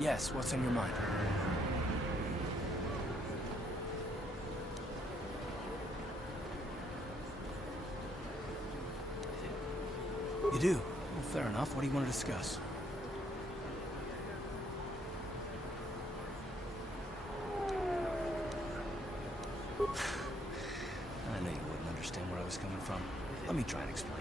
Yes, what's on your mind? You do? Well, fair enough. What do you want to discuss? I knew you wouldn't understand where I was coming from. Let me try and explain.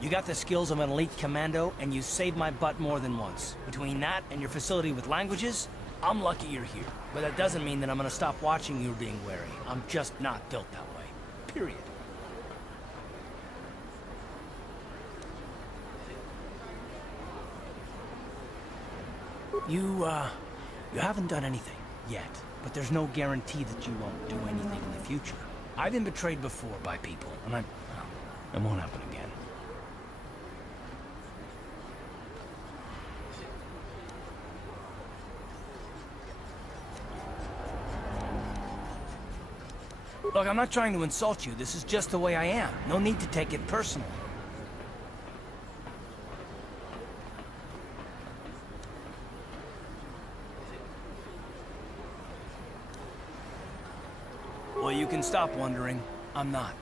You got the skills of an elite commando, and you saved my butt more than once. Between that and your facility with languages, I'm lucky you're here. But that doesn't mean that I'm gonna stop watching you being wary. I'm just not built that way. Period. You haven't done anything yet, but there's no guarantee that you won't do anything in the future. I've been betrayed before by people, and well, it won't happen again. Look, I'm not trying to insult you. This is just the way I am. No need to take it personally. Well, you can stop wondering. I'm not.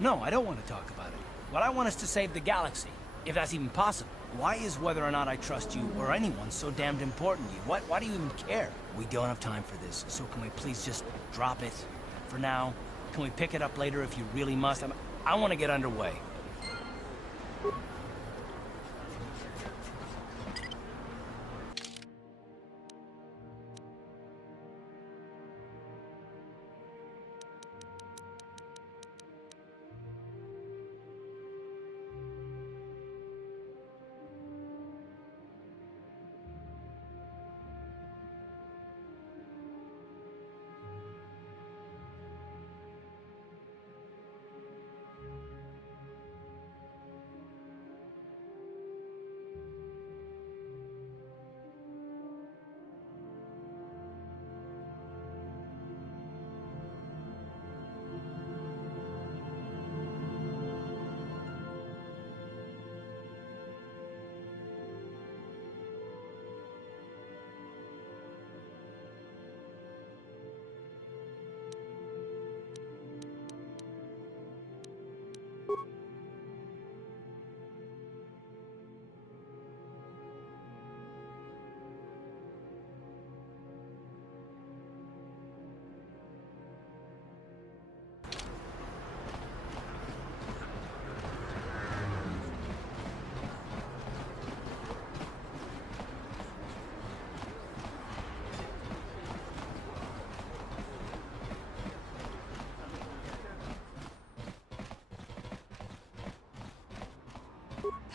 No, I don't want to talk about it. What I want is to save the galaxy, if that's even possible. Why is whether or not I trust you or anyone so damned important to you? Why do you even care? We don't have time for this, so can we please just drop it for now? Can we pick it up later if you really must? I want to get underway.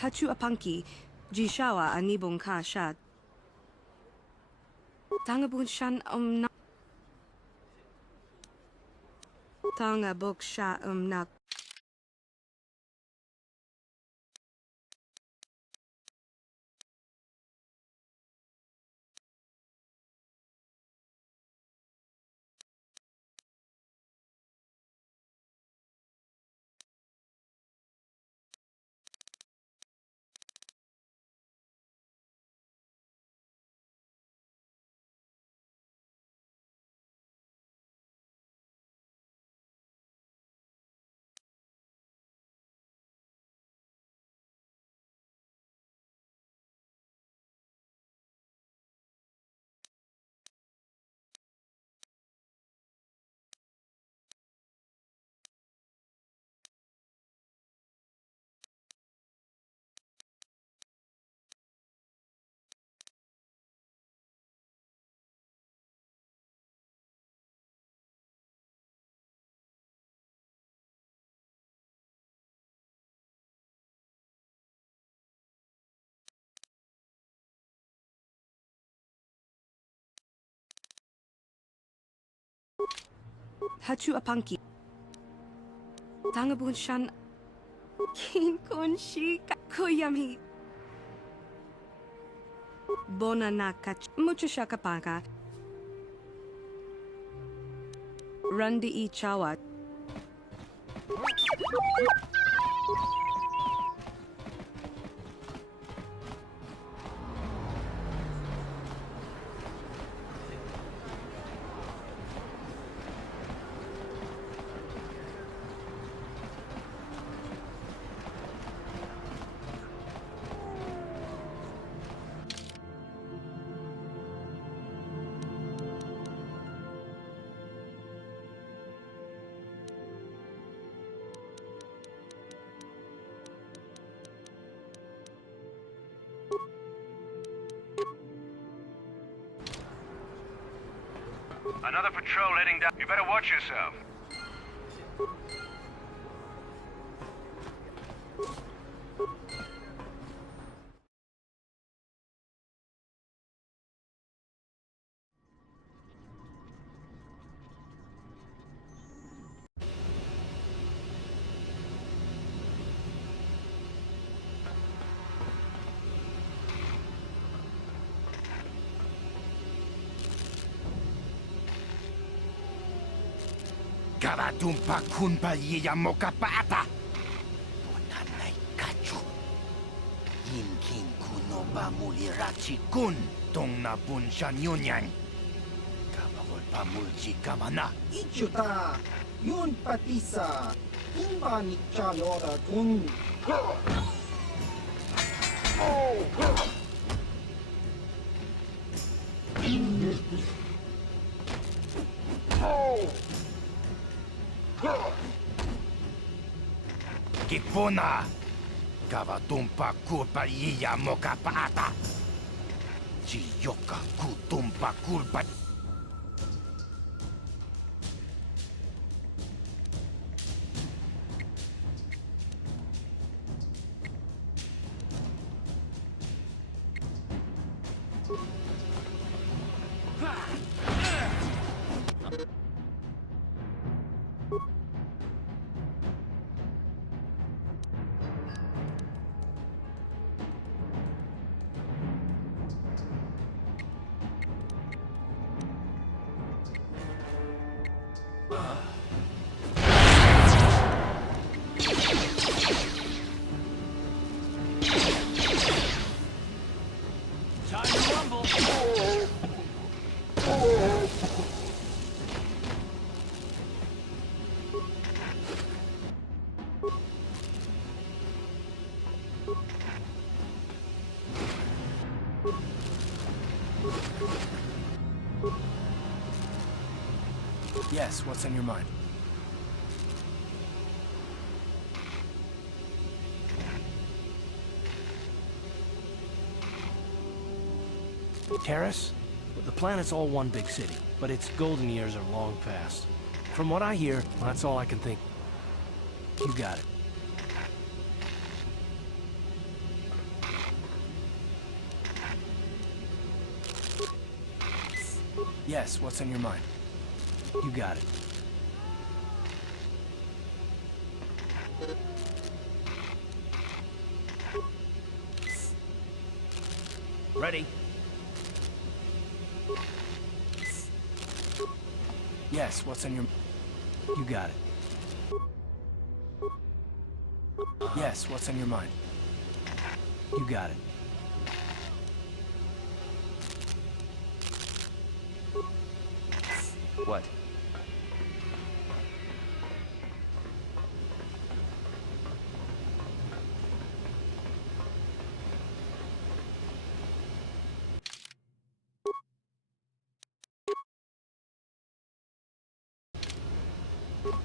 Hachu apanki, jishawa anibong ka sha. Tangabun shan na. Tangabuk sha na. Hachu apanki. Tangabun shan. Kin kun shika kuyami. Bona nakach. Mucho shakapaka. Randi I chawa. Another patrol heading down. You better watch yourself. Kavatumpa kunpa yiya mokapata. Punanay kachu. Yinkin kuno ba mulirachi kun. Tong na pun siya nyunyan. Kabawal pa mulchi kamana. Ichuta, yun patisa, imba ni Chalora kun. Kipuna. Kavatumpa kulpa yiya mokapata. Chiyoka kutumpa kulpa. Time to rumble. Yes, what's on your mind? Terrace? The planet's all one big city, but its golden years are long past. From what I hear, that's all I can think. You got it. Yes, what's on your mind? You got it. Ready? Yes, what's on your... You got it. Yes, what's on your mind? You got it. What?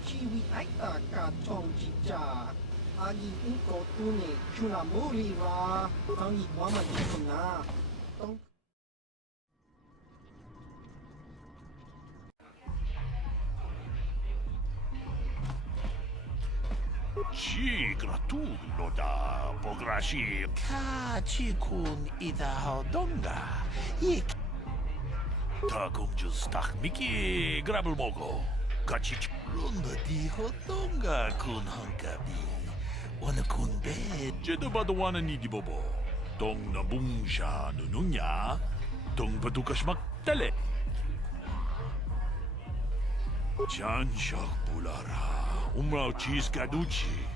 Chiwi aita ka chong chicha. Agi inko tune chunamuri ra. Tangi wama chikuna. Tong Ci gratullo da pograshi. Kachikun ida hodonga. Ik. Takum just tak miki grabel mogo. Kachich. Runda di hodonga kun hankabi. Wana kun be. Jedo badawana ni di bobo. Dong na bungsha nununya. Dong padukas maktale. Janshak bulara, umrao chiska duchi,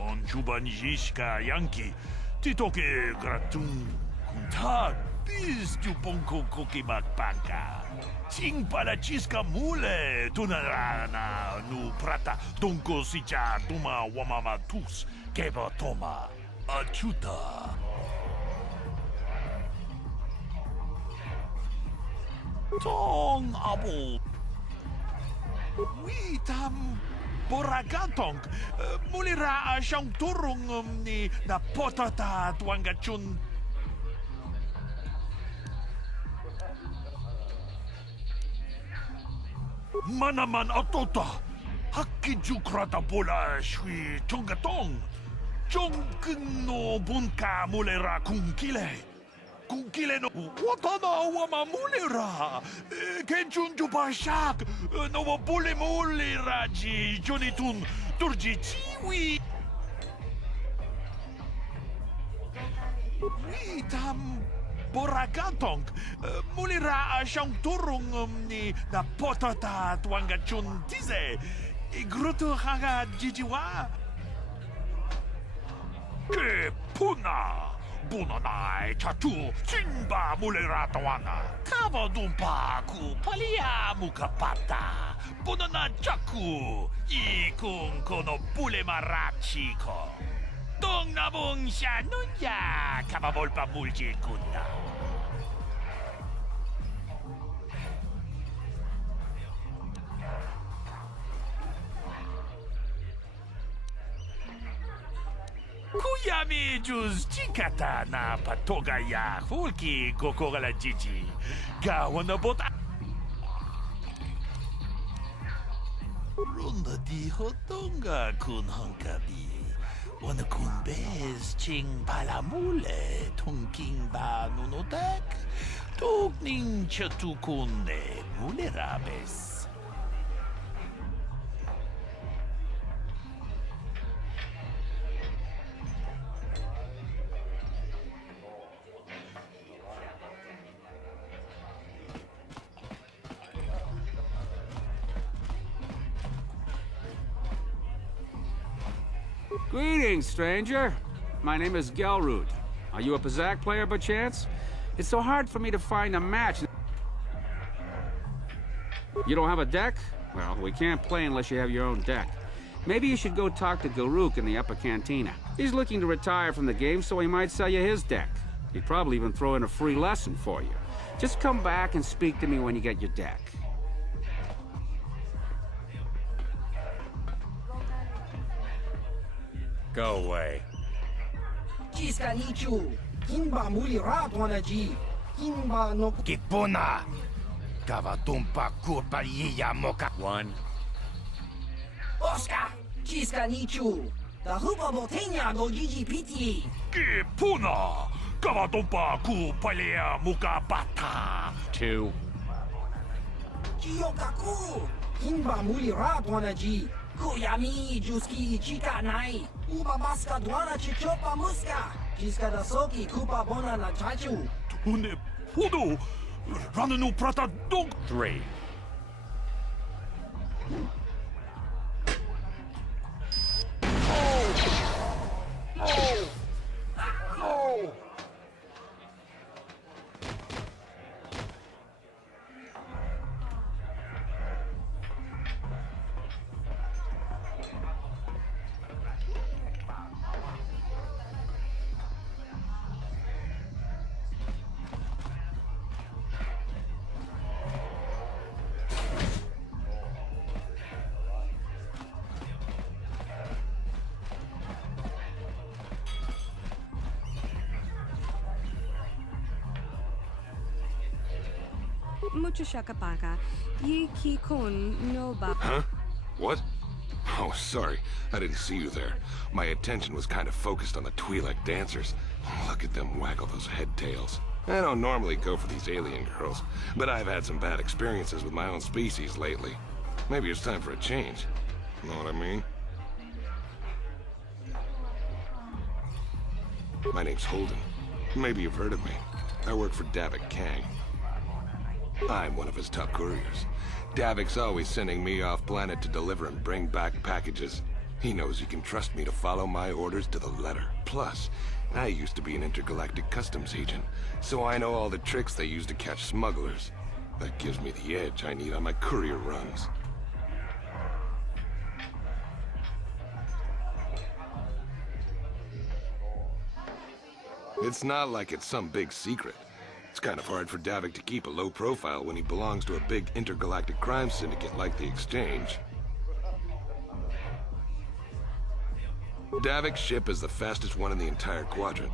on chuban jiska yanki, titoke gratung, kuntag, bis tu ponko koki makpanka. Ting pala chiska mule, tunarana, nu prata, donko sicha, tuma wamama tus, keba toma, achuta. Tong abo. Witam boragatong mulira siyang turong ni na potata tuangachun. Manaman atota hakkijukrata bola shui chongatong chongkeng no bunka mulira kungkile. Kungkile no watana wama mulira kenchunju bashak no bule mulira ji jonitun turji chiwi witam boragatong mulira siyang turong ni na potata tuangachun tize gruto haga jijiwa ke puna Bunanai chatu chimba mulera tawana kava dumpa ku palia mukapata bunana chaku ikung kono bule marachiko dong nabung sha nunya kava volpa mulji kunda Kuyami juz chikata na patoga ya hulki kokora la jiji. Gawa na bota. Runda di hotonga kun hankabi. Wana kun bez ching palamule tungking ba nunodak. Tugning chatukunde mulerabes. Greetings, stranger. My name is Gelrud. Are you a Pazak player by chance? It's so hard for me to find a match. You don't have a deck? Well, we can't play unless you have your own deck. Maybe you should go talk to Garuk in the upper cantina. He's looking to retire from the game, so he might sell you his deck. He'd probably even throw in a free lesson for you. Just come back and speak to me when you get your deck. Go away. Jiska nichu, kimba mulira tuanaji, kimba no Kipuna! Kavatumpa kurpa iya moka. One. Oscar, jiska nichu, the hupa botenya no gigi piti. Kipuna! Kavatompa ku palia mukapata. Two. Jiyokaku, kimba mulira tuanaji, kuyami juski chika nai, uba baska duana chichopa muska, jiska da soki kupa bona na chachu. Tune pudu. Rananu prata dog. Three. Mucho shakapaka. Ye ki kun no ba. Huh? What? Oh, sorry. I didn't see you there. My attention was kind of focused on the Twi'lek dancers. Look at them waggle those head tails. I don't normally go for these alien girls, but I've had some bad experiences with my own species lately. Maybe it's time for a change. Know what I mean? My name's Holden. Maybe you've heard of me. I work for Davik Kang. I'm one of his top couriers. Davik's always sending me off planet to deliver and bring back packages. He knows he can trust me to follow my orders to the letter. Plus, I used to be an intergalactic customs agent, so I know all the tricks they use to catch smugglers. That gives me the edge I need on my courier runs. It's not like it's some big secret. It's kind of hard for Davik to keep a low profile when he belongs to a big intergalactic crime syndicate like the Exchange. Davik's ship is the fastest one in the entire quadrant.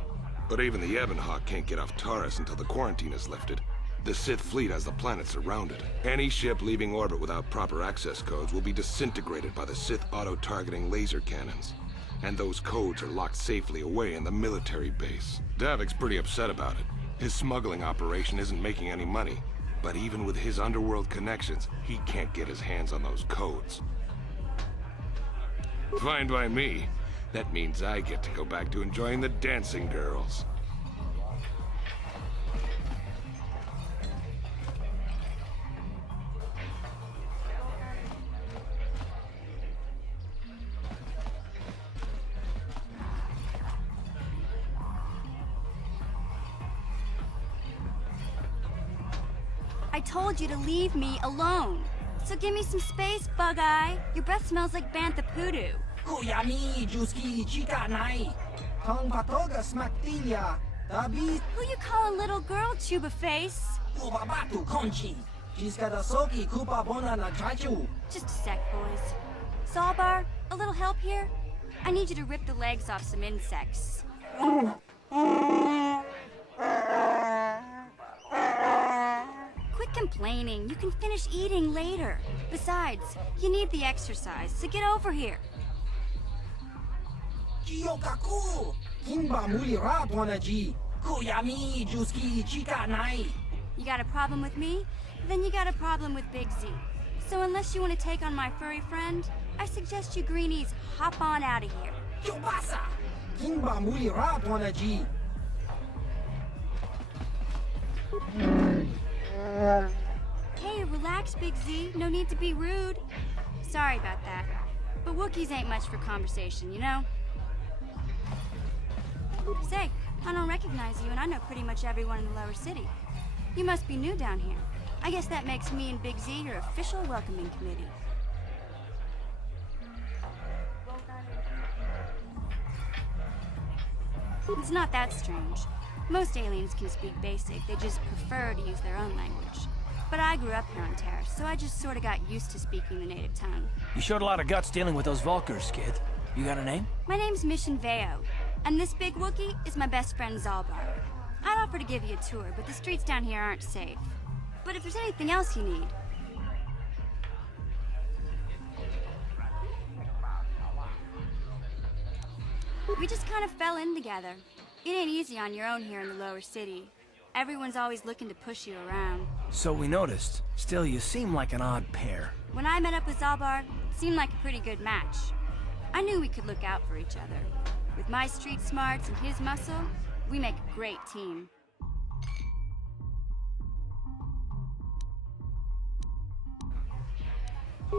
But even the Ebonhawk can't get off Taurus until the quarantine is lifted. The Sith fleet has the planet surrounded. Any ship leaving orbit without proper access codes will be disintegrated by the Sith auto-targeting laser cannons. And those codes are locked safely away in the military base. Davik's pretty upset about it. His smuggling operation isn't making any money. But even with his underworld connections, he can't get his hands on those codes. Fine by me. That means I get to go back to enjoying the dancing girls. I told you to leave me alone. So give me some space, Bug-Eye. Your breath smells like Bantha Poodoo. Kuyami, Juski, Chika Nai. Tong Patoga Smaktilia. Dabi. Who you calling little girl, Chuba Face? Ubabatu Conchi. Jiska da Soki Kupa Bona na Chachu. Just a sec, boys. Zalbar, a little help here? I need you to rip the legs off some insects. Quit complaining. You can finish eating later. Besides, you need the exercise, so get over here. Jiyokaku. Kimba Muli Ratwanaji. Kuyami, Juski, Chika Nai. You got a problem with me? Then you got a problem with Big Z. So unless you want to take on my furry friend, I suggest you greenies hop on out of here. Chupasa. Kimba Muli Ratwanaji. Hey, relax, Big Z. No need to be rude. Sorry about that. But Wookiees ain't much for conversation, you know? Say, I don't recognize you, and I know pretty much everyone in the lower city. You must be new down here. I guess that makes me and Big Z your official welcoming committee. It's not that strange. Most aliens can speak basic, they just prefer to use their own language. But I grew up here on Terra, so I just sort of got used to speaking the native tongue. You showed a lot of guts dealing with those Vulkars, kid. You got a name? My name's Mission Veo, and this big Wookiee is my best friend Zalbar. I'd offer to give you a tour, but the streets down here aren't safe. But if there's anything else you need... We just kind of fell in together. It ain't easy on your own here in the lower city. Everyone's always looking to push you around. So we noticed. Still, you seem like an odd pair. When I met up with Zalbar, it seemed like a pretty good match. I knew we could look out for each other. With my street smarts and his muscle, we make a great team.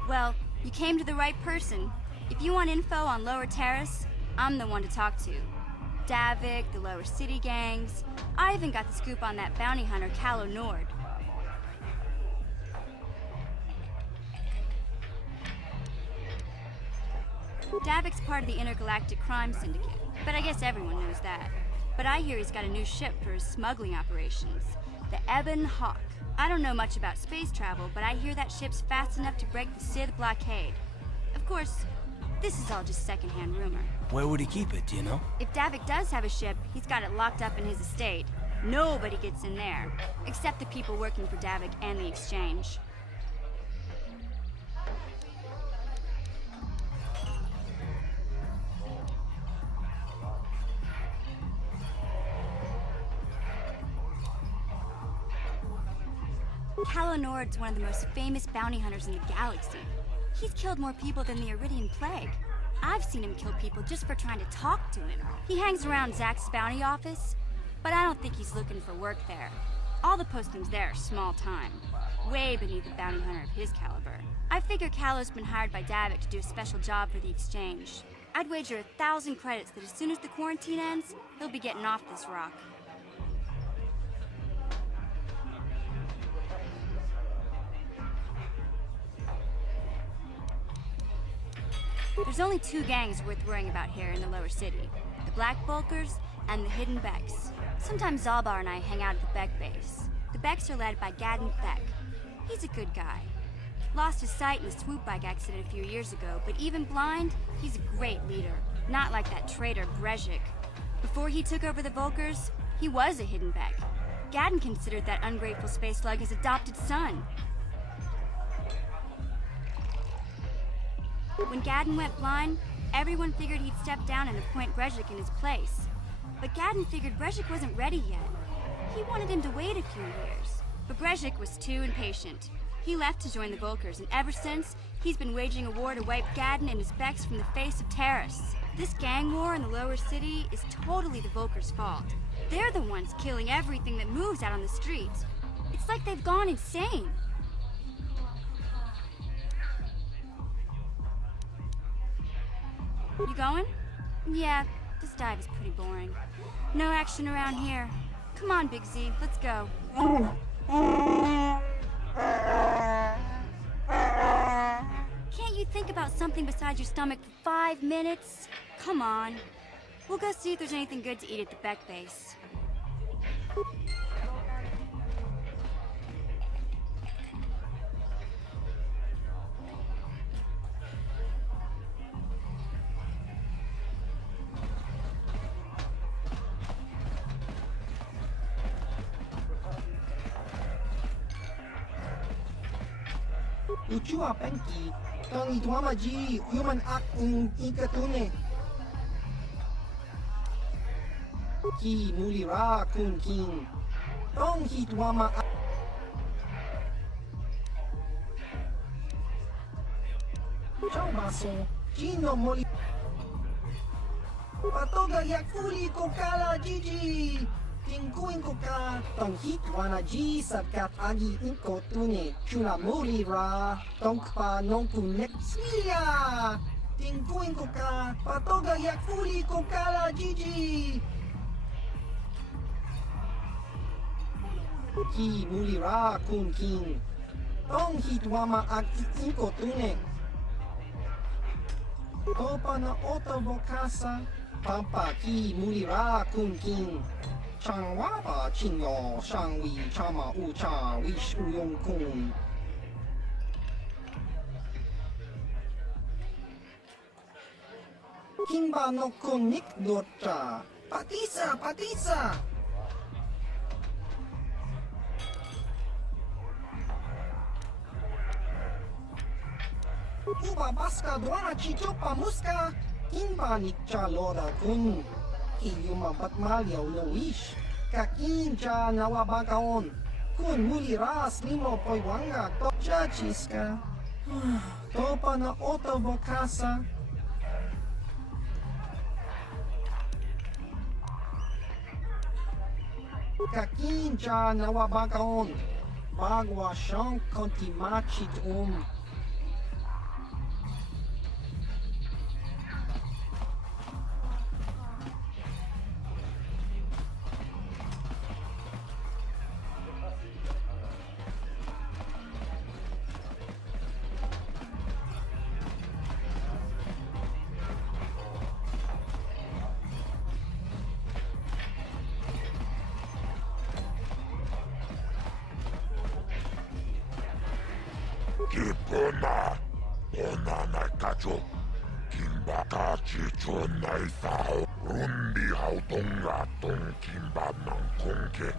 Well, you came to the right person. If you want info on Lower Terrace, I'm the one to talk to. Davik, the Lower City gangs. I even got the scoop on that bounty hunter, Calo Nord. Davik's part of the intergalactic crime syndicate, but I guess everyone knows that. But I hear he's got a new ship for his smuggling operations, the Ebonhawk. I don't know much about space travel, but I hear that ship's fast enough to break the Sith blockade. Of course, this is all just secondhand rumor. Where would he keep it, do you know? If Davik does have a ship, he's got it locked up in his estate. Nobody gets in there, except the people working for Davik and the Exchange. Calo Nord's one of the most famous bounty hunters in the galaxy. He's killed more people than the Iridian Plague. I've seen him kill people just for trying to talk to him. He hangs around Zack's bounty office, but I don't think he's looking for work there. All the postings there are small time, way beneath a bounty hunter of his caliber. I figure Callow's been hired by Davik to do a special job for the exchange. I'd wager 1,000 credits that as soon as the quarantine ends, he'll be getting off this rock. There's only two gangs worth worrying about here in the lower city. The Black Bulkers and the Hidden Becks. Sometimes Zalbar and I hang out at the Beck base. The Becks are led by Gadden Beck. He's a good guy. Lost his sight in a swoop bike accident a few years ago, but even blind, he's a great leader. Not like that traitor Brezhik. Before he took over the Volkers, he was a Hidden Beck. Gadden considered that ungrateful space slug his adopted son. When Gadden went blind, everyone figured he'd step down and appoint Brezhik in his place. But Gadden figured Brezhik wasn't ready yet. He wanted him to wait a few years. But Brezhik was too impatient. He left to join the Volkers, and ever since, he's been waging a war to wipe Gadden and his Becks from the face of Terrace. This gang war in the lower city is totally the Volkers' fault. They're the ones killing everything that moves out on the streets. It's like they've gone insane. You going? Yeah, this dive is pretty boring. No action around here. Come on, Big Z, let's go. Can't you think about something besides your stomach for 5 minutes? Come on. We'll go see if there's anything good to eat at the Beck base. Uchua Penki, Tong Ituamaji, Human Act in Ikatune. Ki Mulira Kun King, Tong Hituama. Ciao Baso, Gino Moli. Patoga Yakuli Kokala Gigi. Tingkuin ko ka, tong hitwana ji sabkat agi inko tune, chuna muli ra, tong pa nong kunek smiya. Tingkuin ko ka, patoga yakfuli ko kala jiji. Ki muli ra kun king, tong hitwama agi inko tune. Topa na oto bokasa, pampa ki muli ra kun king. 唱哇吧亲哟，上位唱马乌唱为数用功。Kimba no konik dota, patisa patisa. Uba baska dwana chichopa muska, kimba nikcha loda kun. Iyong batmalyaw no wish, kakinja nawabagaon, kun muliras limo poywanga to chachiska, topa na oto bokasa. Kakinja nawabagaon, bagwa siyang kontimachit Kipuna, onana kacho, kimba kachi chonai sao, rundi hautonga tong kimba nang kongke.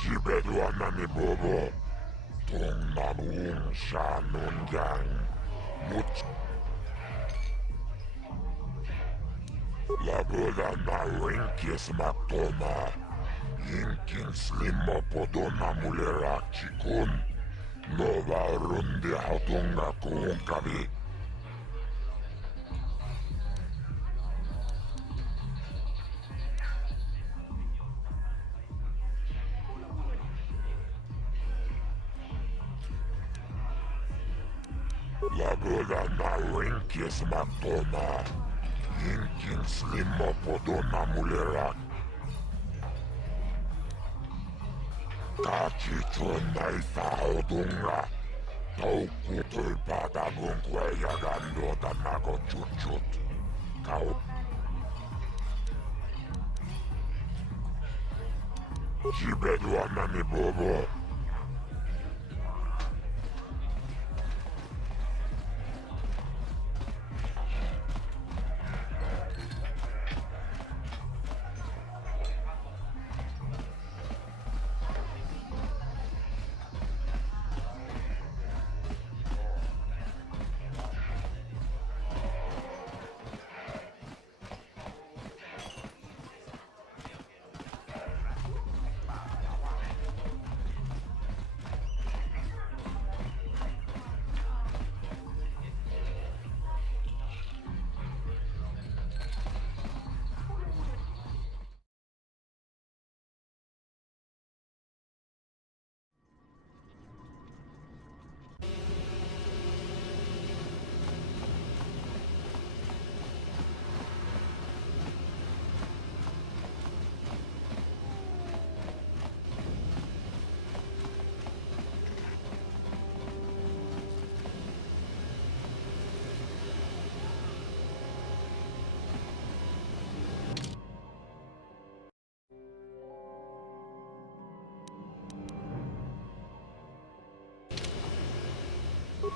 Jibedu anani bobo, tong namuung sha nungang. Much Labola na rinkis matoma Yinkin slimo podona mulera chikun Nova rundi hautunga kuunkavi. Lagoda na winkis matona. Inkin slimmo podona mulerak. Kaki tunnai faudunga. Toukku tulpata munkue ja gandota nako chuchut. Kau. Jibeduanani bobo.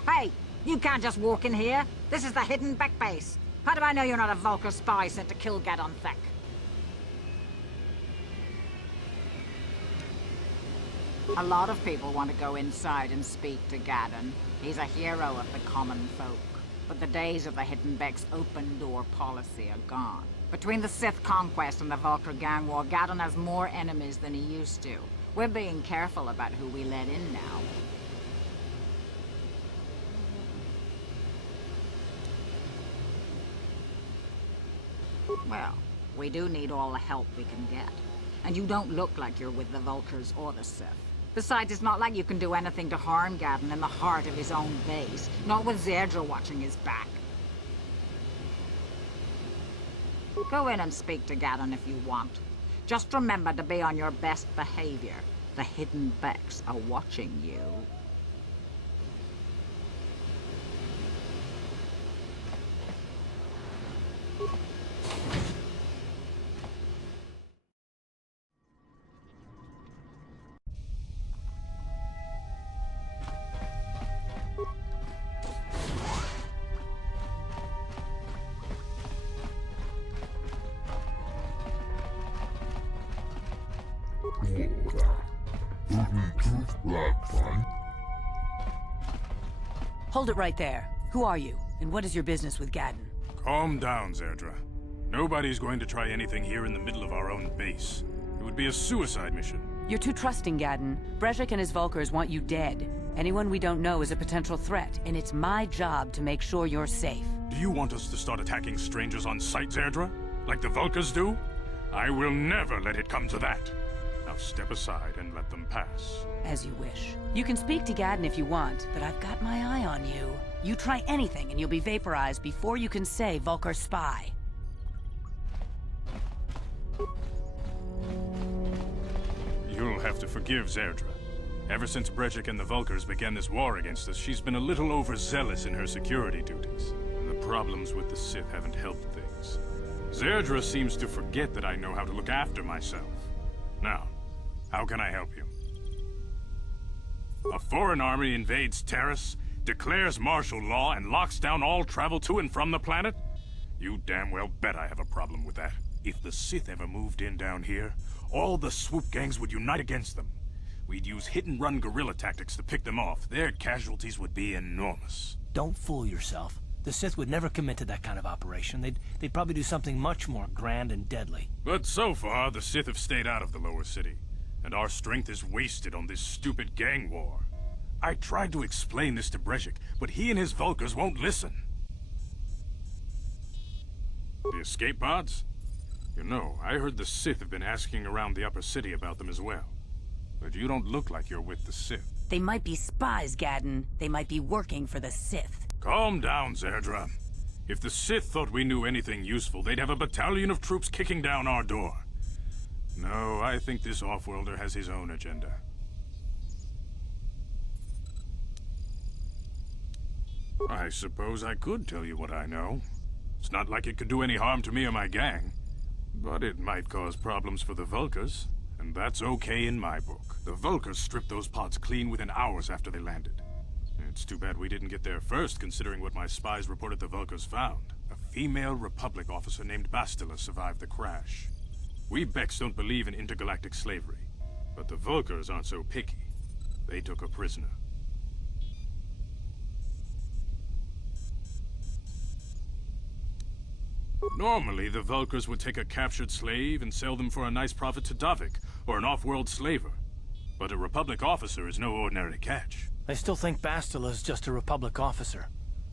Hey, you can't just walk in here. This is the hidden back base. How do I know you're not a Vulcar spy sent to kill Gadon Thek? A lot of people want to go inside and speak to Gadon. He's a hero of the common folk. But the days of the Hidden Beck's open door policy are gone. Between the Sith conquest and the Vulcar gang war, Gadon has more enemies than he used to. We're being careful about who we let in now. Well, we do need all the help we can get. And you don't look like you're with the Vulcars or the Sith. Besides, it's not like you can do anything to harm Gadon in the heart of his own base. Not with Zerdra watching his back. Go in and speak to Gadon if you want. Just remember to be on your best behavior. The Hidden Becks are watching you. Hold it right there. Who are you, and what is your business with Gadon? Calm down, Zerdra. Nobody's going to try anything here in the middle of our own base. It would be a suicide mission. You're too trusting, Gadon. Brejik and his Vulcars want you dead. Anyone we don't know is a potential threat, and it's my job to make sure you're safe. Do you want us to start attacking strangers on sight, Zerdra? Like the Vulcars do? I will never let it come to that. Now step aside and let them pass. As you wish. You can speak to Gadon if you want, but I've got my eye on you. You try anything and you'll be vaporized before you can say Vulcar spy. You'll have to forgive Zerdra. Ever since Brejik and the Vulcars began this war against us, she's been a little overzealous in her security duties. And the problems with the Sith haven't helped things. Zerdra seems to forget that I know how to look after myself. Now, how can I help you? A foreign army invades Terrace, declares martial law, and locks down all travel to and from the planet? You damn well bet I have a problem with that. If the Sith ever moved in down here, all the swoop gangs would unite against them. We'd use hit-and-run guerrilla tactics to pick them off. Their casualties would be enormous. Don't fool yourself. The Sith would never commit to that kind of operation. They'd probably do something much more grand and deadly. But so far, the Sith have stayed out of the lower city, and our strength is wasted on this stupid gang war. I tried to explain this to Brezhik, but he and his Vulkars won't listen. The escape pods? You know, I heard the Sith have been asking around the upper city about them as well. But you don't look like you're with the Sith. They might be spies, Gadden. They might be working for the Sith. Calm down, Zerdra. If the Sith thought we knew anything useful, they'd have a battalion of troops kicking down our door. No, I think this off-worlder has his own agenda. I suppose I could tell you what I know. It's not like it could do any harm to me or my gang. But it might cause problems for the Vulkars, and that's okay in my book. The Vulkars stripped those pods clean within hours after they landed. It's too bad we didn't get there first, considering what my spies reported the Vulkars found. A female Republic officer named Bastila survived the crash. We Becks don't believe in intergalactic slavery, but the Vulkars aren't so picky. They took her prisoner. Normally, the Vulkars would take a captured slave and sell them for a nice profit to Davik, or an off-world slaver. But a Republic officer is no ordinary catch. I still think Bastila's just a Republic officer.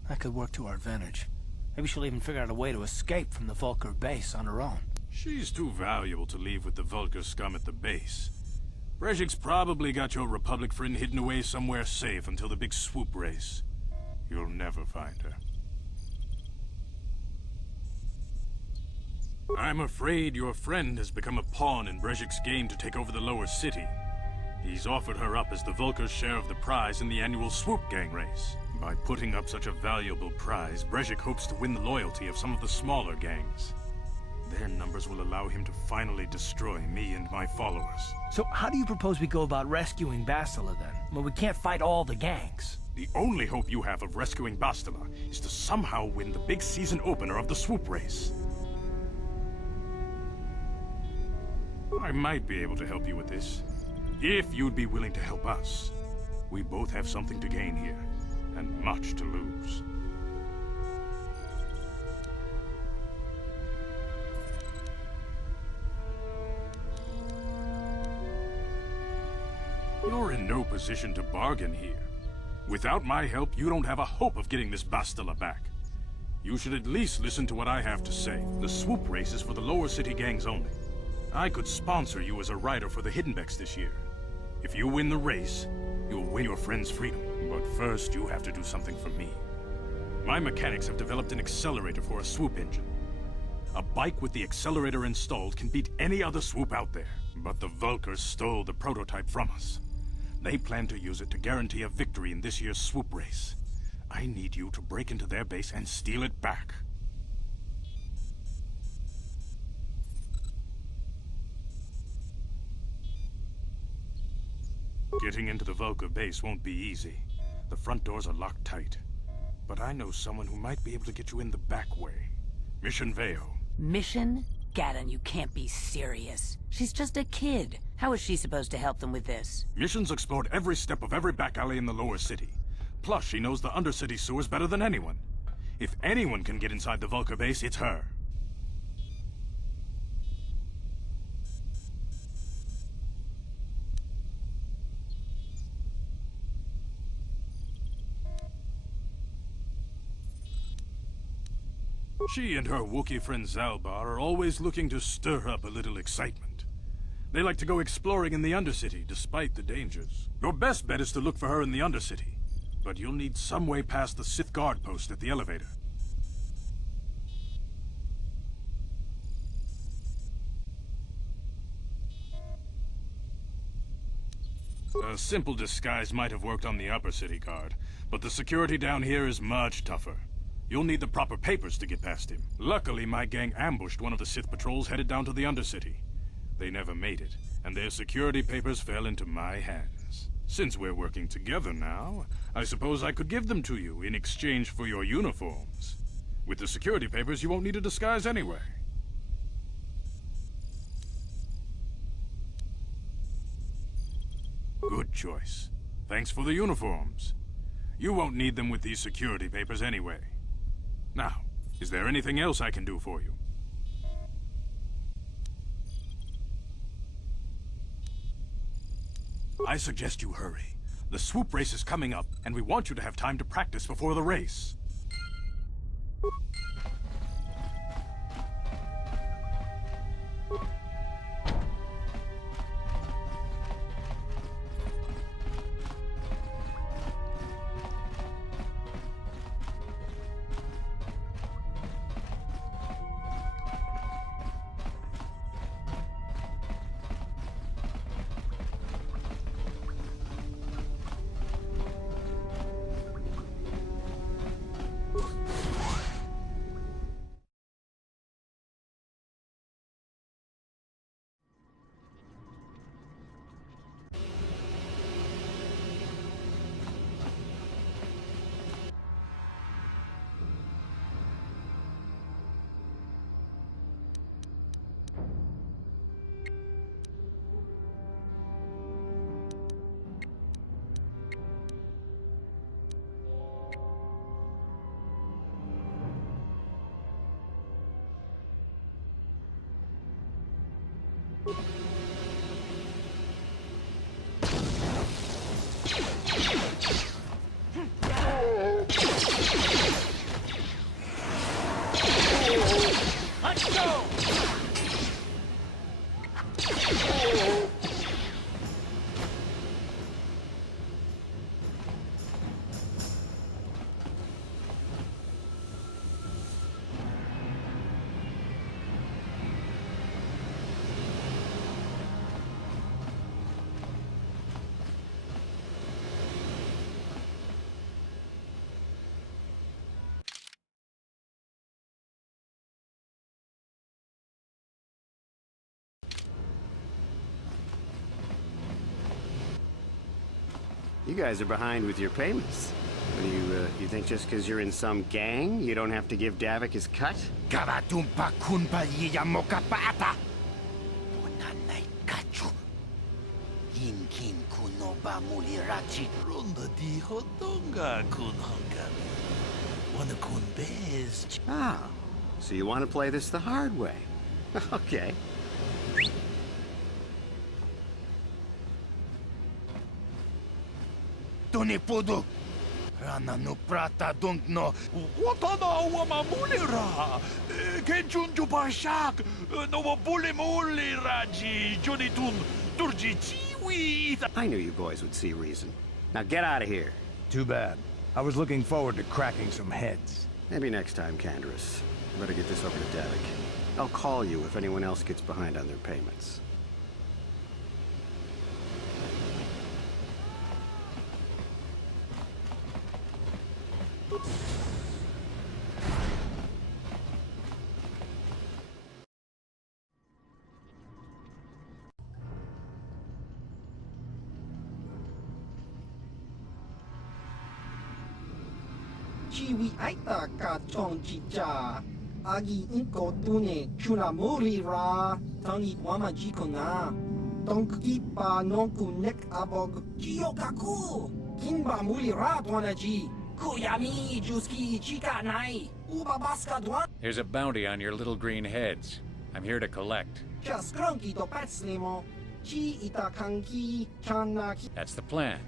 That could work to our advantage. Maybe she'll even figure out a way to escape from the Vulkar base on her own. She's too valuable to leave with the Vulkar scum at the base. Brezhik's probably got your Republic friend hidden away somewhere safe until the big swoop race. You'll never find her. I'm afraid your friend has become a pawn in Brezhik's game to take over the lower city. He's offered her up as the Vulkar's share of the prize in the annual swoop gang race. By putting up such a valuable prize, Brezhik hopes to win the loyalty of some of the smaller gangs. Their numbers will allow him to finally destroy me and my followers. So how do you propose we go about rescuing Bastila then? Well, we can't fight all the gangs. The only hope you have of rescuing Bastila is to somehow win the big season opener of the swoop race. I might be able to help you with this, if you'd be willing to help us. We both have something to gain here, and much to lose. You're in no position to bargain here. Without my help, you don't have a hope of getting this Bastila back. You should at least listen to what I have to say. The swoop race is for the lower city gangs only. I could sponsor you as a rider for the Hiddenbecks this year. If you win the race, you'll win your friend's freedom. But first, you have to do something for me. My mechanics have developed an accelerator for a swoop engine. A bike with the accelerator installed can beat any other swoop out there. But the Vulkars stole the prototype from us. They plan to use it to guarantee a victory in this year's swoop race. I need you to break into their base and steal it back. Getting into the Vulkar base won't be easy. The front doors are locked tight. But I know someone who might be able to get you in the back way. Mission Veo. Mission? Gadden, you can't be serious. She's just a kid. How is she supposed to help them with this? Mission's explored every step of every back alley in the lower city. Plus, she knows the undercity sewers better than anyone. If anyone can get inside the Vulkar base, it's her. She and her Wookiee friend Zalbar are always looking to stir up a little excitement. They like to go exploring in the Undercity, despite the dangers. Your best bet is to look for her in the Undercity, but you'll need some way past the Sith guard post at the elevator. A simple disguise might have worked on the upper city guard, but the security down here is much tougher. You'll need the proper papers to get past him. Luckily, my gang ambushed one of the Sith patrols headed down to the Undercity. They never made it, and their security papers fell into my hands. Since we're working together now, I suppose I could give them to you in exchange for your uniforms. With the security papers, you won't need a disguise anyway. Good choice. Thanks for the uniforms. You won't need them with these security papers anyway. Now, is there anything else I can do for you? I suggest you hurry. The swoop race is coming up, and we want you to have time to practice before the race. Let's go! You guys are behind with your payments. What do you think just because you're in some gang, you don't have to give Davik his cut? Kavatumpa kunpa yiyamokapata! Punanay kachu. Yinkin kunoba mulirachi. Ronda di hodonga kunhongami. Wanna kunbez. Ah, so you want to play this the hard way. Okay. Tunipudu! Rana no prata dunkno. Watana wamamulira. Kenjunju bashak. No bulimuli raji. Jonitun durji chiwi. I knew you boys would see reason. Now get out of here. Too bad. I was looking forward to cracking some heads. Maybe next time, Canderous. Better get this over to Davik. I'll call you if anyone else gets behind on their payments. Chiwi aita ka chong chicha. Agi inko tune chunamuri ra. Tangi wama jikona. Tonki pa nonku nek abog. Chiyokaku. Kinba muli ra dwanaji. Kuyami juski chika nai. Ubabaska dwan. There's a bounty on your little green heads. I'm here to collect. Chaskronki to patslimo. Chi itakanki chanaki. That's the plan.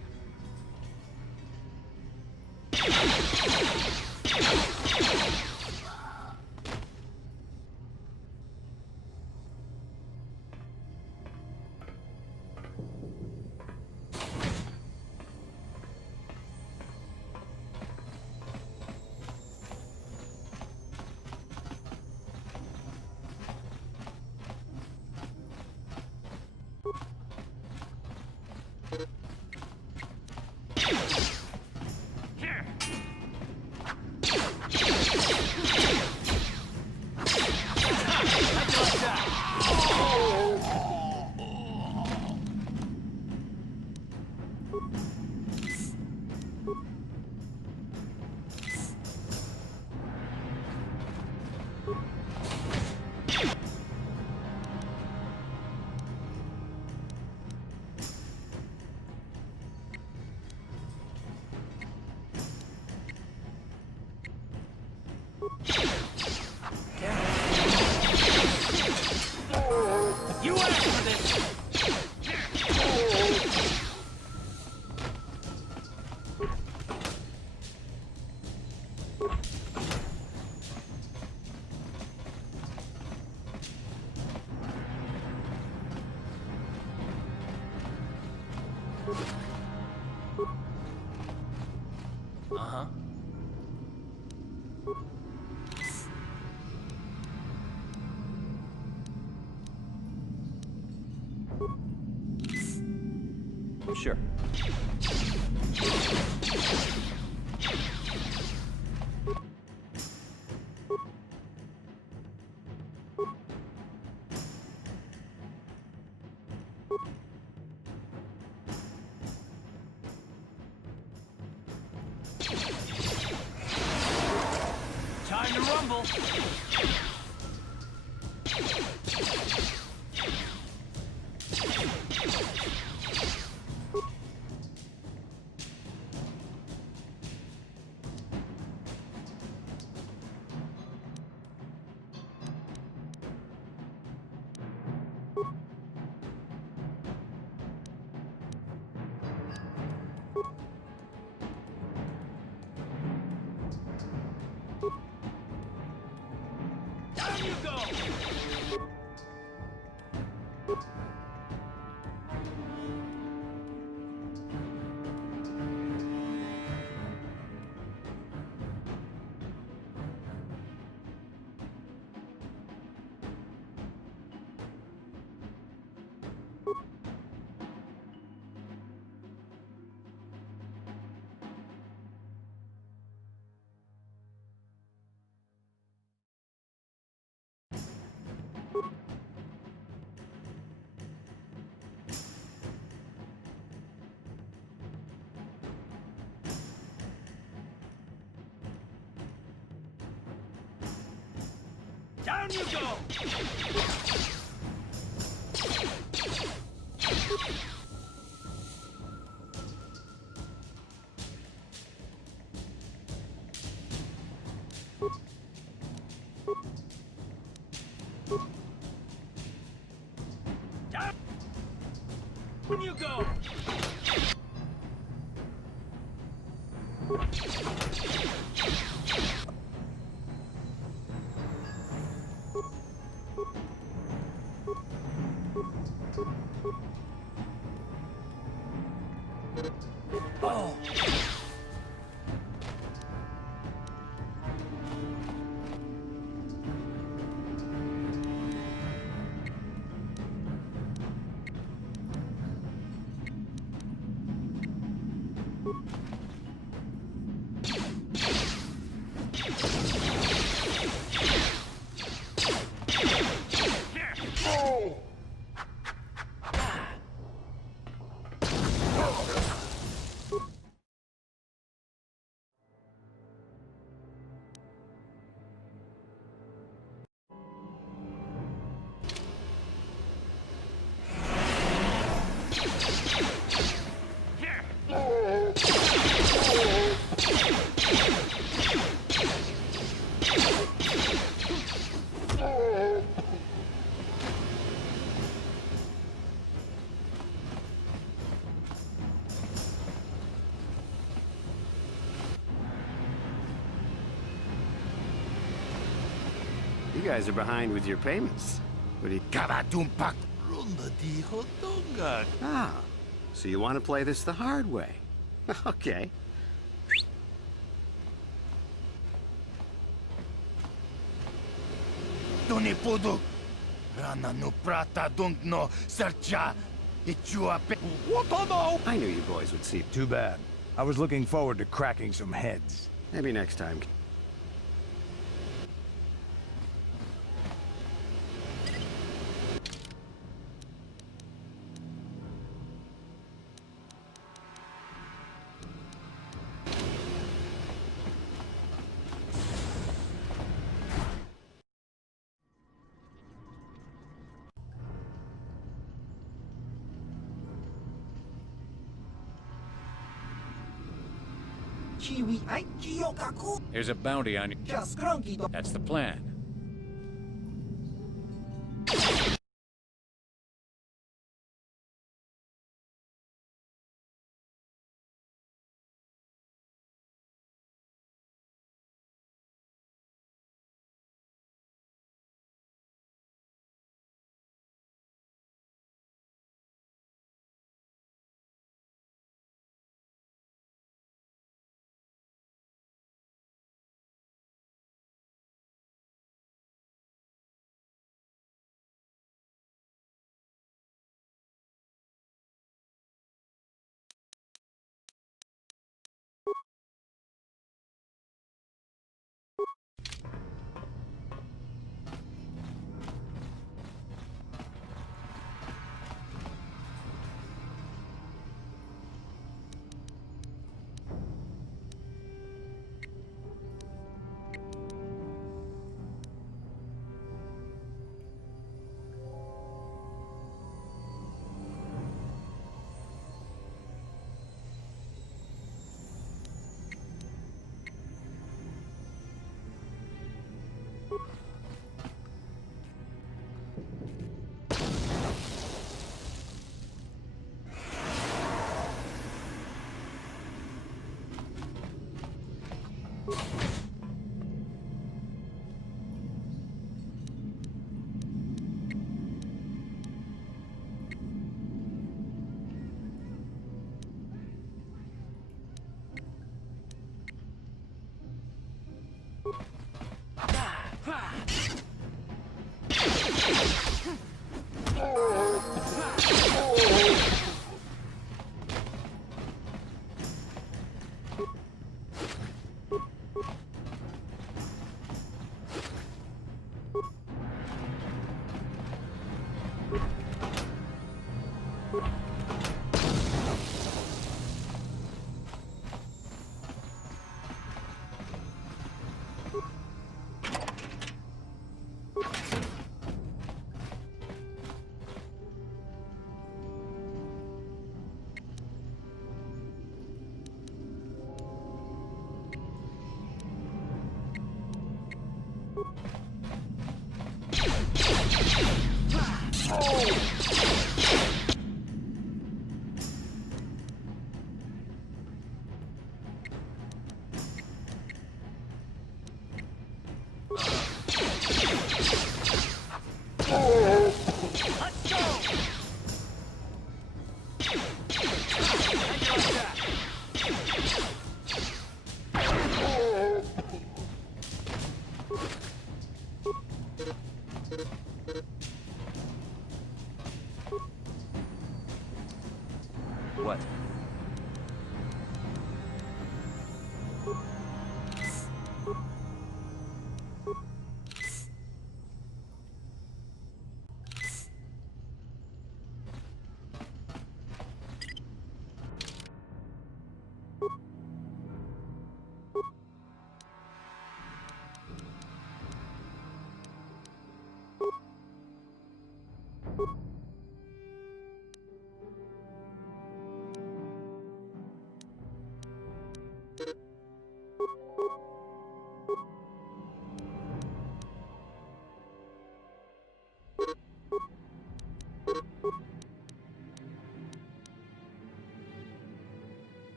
You asked for this! Uh-huh. Sure. Time to rumble. Down you go! Down you go! Down you go! Oh. You guys are behind with your payments. What do you... Ah, so you want to play this the hard way. Okay. I knew you boys would see. Too bad. I was looking forward to cracking some heads. Maybe next time. Here's a bounty on you. That's the plan. What?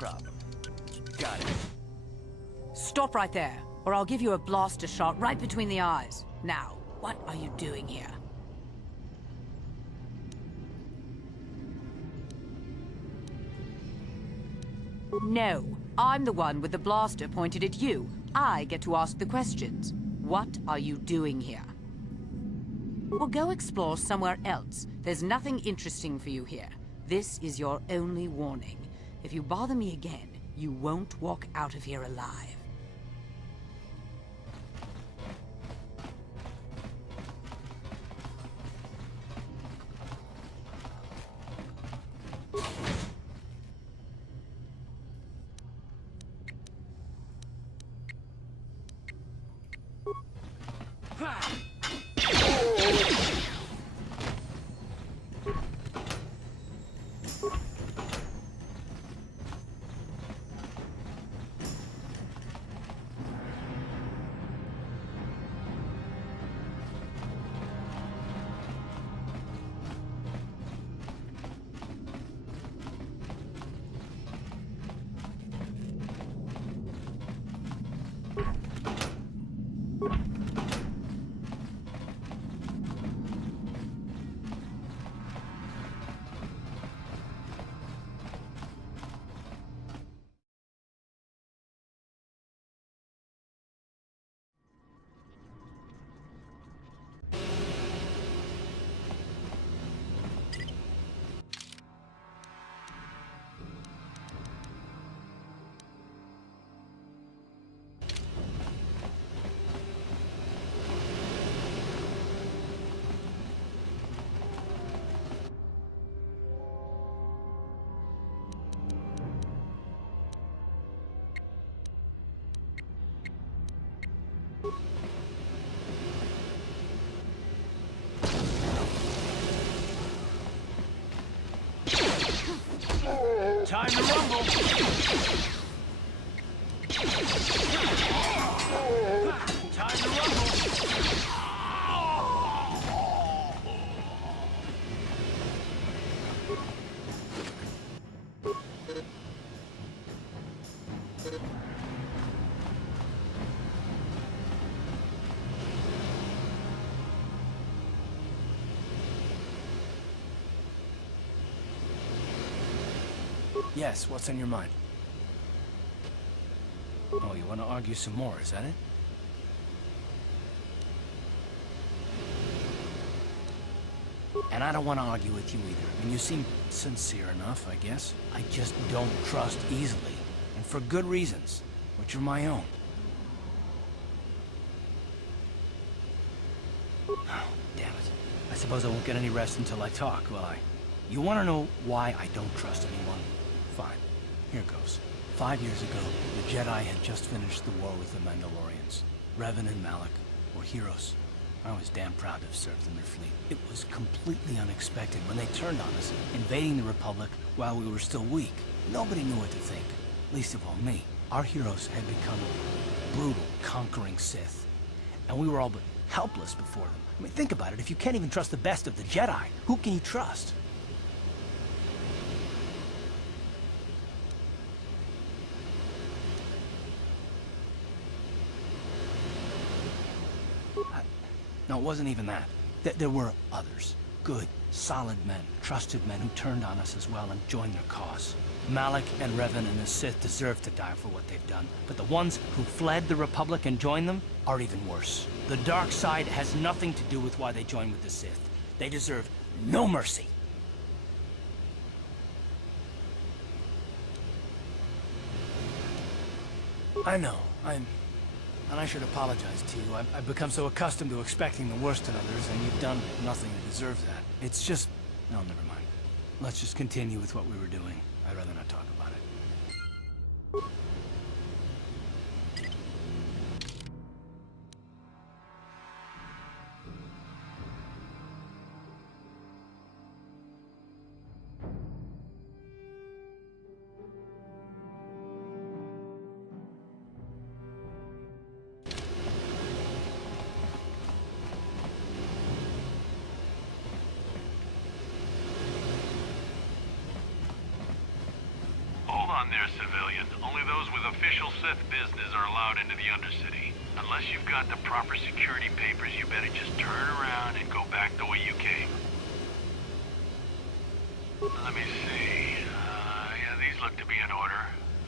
problem. Got it. Stop right there, or I'll give you a blaster shot right between the eyes. Now, what are you doing here? No, I'm the one with the blaster pointed at you. I get to ask the questions. What are you doing here? Well, go explore somewhere else. There's nothing interesting for you here. This is your only warning. If you bother me again, you won't walk out of here alive. Time to rumble! Time to rumble! Yes, what's on your mind? Oh, you want to argue some more, is that it? And I don't want to argue with you either. I mean, you seem sincere enough, I guess. I just don't trust easily. And for good reasons, which are my own. Oh, damn it. I suppose I won't get any rest until I talk, will I? You want to know why I don't trust anyone? Fine. Here goes. 5 years ago, the Jedi had just finished the war with the Mandalorians. Revan and Malak were heroes. I was damn proud to have served in their fleet. It was completely unexpected when they turned on us, invading the Republic while we were still weak. Nobody knew what to think, least of all me. Our heroes had become brutal, conquering Sith, and we were all but helpless before them. I mean, think about it. If you can't even trust the best of the Jedi, who can you trust? No, it wasn't even that. There were others. Good, solid men, trusted men who turned on us as well and joined their cause. Malak and Revan and the Sith deserve to die for what they've done, but the ones who fled the Republic and joined them are even worse. The dark side has nothing to do with why they joined with the Sith. They deserve no mercy. I know, and I should apologize to you. I've become so accustomed to expecting the worst in others, and you've done nothing to deserve that. It's just... No, never mind. Let's just continue with what we were doing. I'd rather not talk about it. Hold on there, civilian. Only those with official Sith business are allowed into the Undercity. Unless you've got the proper security papers, you better just turn around and go back the way you came. Let me see. Yeah, these look to be in order.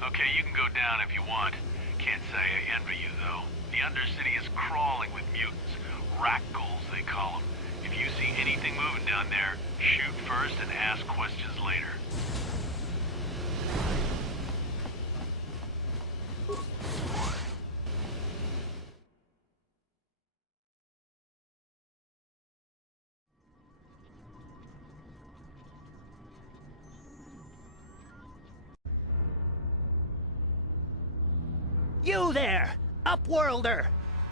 Okay, you can go down if you want. Can't say I envy you, though. The Undercity is crawling with mutants. Rat-ghouls, they call them. If you see anything moving down there, shoot first and ask questions later. You there, Upworlder!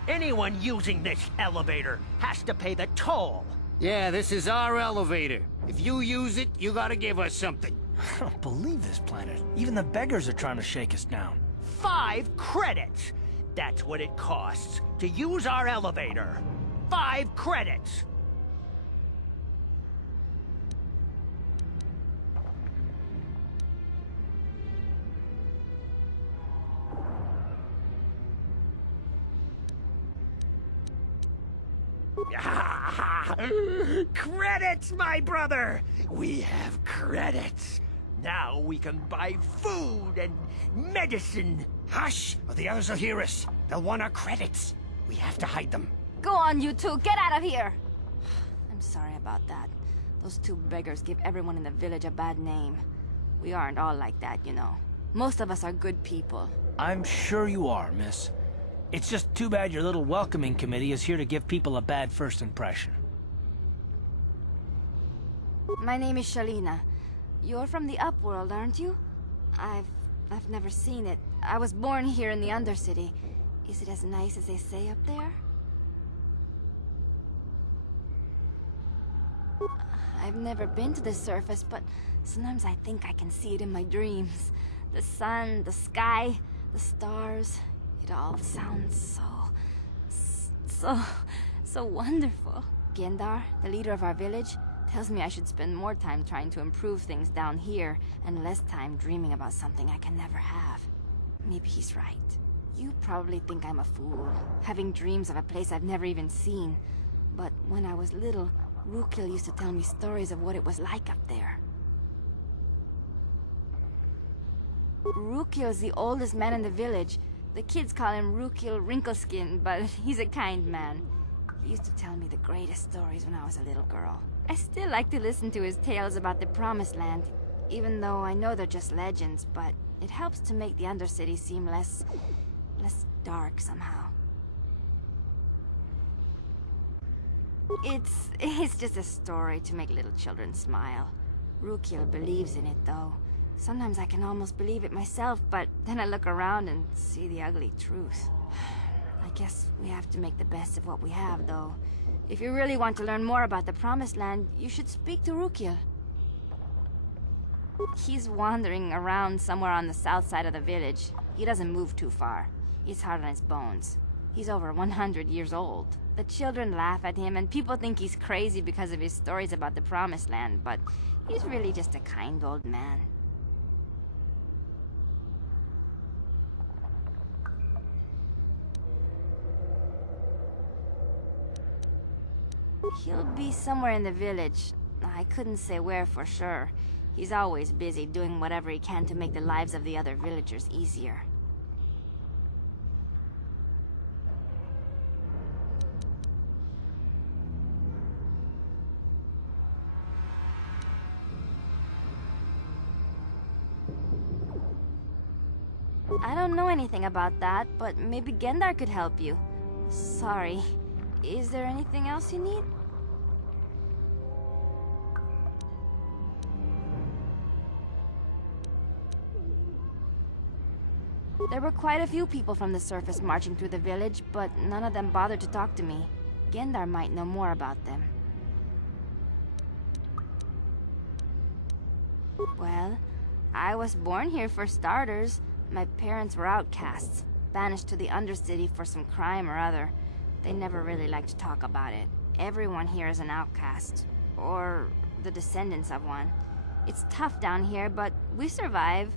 Anyone using this elevator has to pay the toll. Yeah, this is our elevator. If you use it, you gotta give us something. I don't believe this planet. Even the beggars are trying to shake us down. 5 credits! That's what it costs to use our elevator. 5 credits! Credits, my brother! We have credits. Now we can buy food and medicine. Hush, or the others will hear us. They'll want our credits. We have to hide them. Go on, you two. Get out of here. I'm sorry about that. Those 2 beggars give everyone in the village a bad name. We aren't all like that, you know. Most of us are good people. I'm sure you are, miss. It's just too bad your little welcoming committee is here to give people a bad first impression. My name is Shalina. You're from the Upworld, aren't you? I've never seen it. I was born here in the Undercity. Is it as nice as they say up there? I've never been to the surface, but sometimes I think I can see it in my dreams. The sun, the sky, the stars. It all sounds so wonderful. Gendar, the leader of our village, tells me I should spend more time trying to improve things down here and less time dreaming about something I can never have. Maybe he's right. You probably think I'm a fool, having dreams of a place I've never even seen. But when I was little, Rukil used to tell me stories of what it was like up there. Rukil's the oldest man in the village. The kids call him Rukil Wrinkleskin, but he's a kind man. He used to tell me the greatest stories when I was a little girl. I still like to listen to his tales about the Promised Land, even though I know they're just legends, but it helps to make the Undercity seem less dark somehow. It's just a story to make little children smile. Rukil believes in it, though. Sometimes I can almost believe it myself, but then I look around and see the ugly truth. I guess we have to make the best of what we have, though. If you really want to learn more about the Promised Land, you should speak to Rukil. He's wandering around somewhere on the south side of the village. He doesn't move too far. He's hard on his bones. He's over 100 years old. The children laugh at him, and people think he's crazy because of his stories about the Promised Land, but he's really just a kind old man. He'll be somewhere in the village. I couldn't say where for sure. He's always busy doing whatever he can to make the lives of the other villagers easier. I don't know anything about that, but maybe Gendar could help you. Sorry. Is there anything else you need? There were quite a few people from the surface marching through the village, but none of them bothered to talk to me. Gendar might know more about them. Well, I was born here for starters. My parents were outcasts, banished to the Undercity for some crime or other. They never really liked to talk about it. Everyone here is an outcast, or the descendants of one. It's tough down here, but we survive.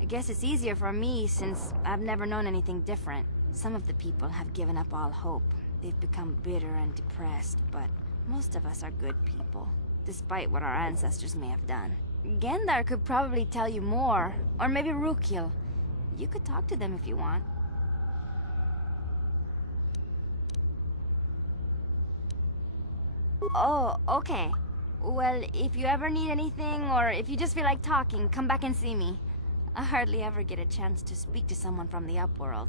I guess it's easier for me since I've never known anything different. Some of the people have given up all hope. They've become bitter and depressed, but most of us are good people, despite what our ancestors may have done. Gendar could probably tell you more, or maybe Rukil. You could talk to them if you want. Oh, okay. Well, if you ever need anything, or if you just feel like talking, come back and see me. I hardly ever get a chance to speak to someone from the Upworld.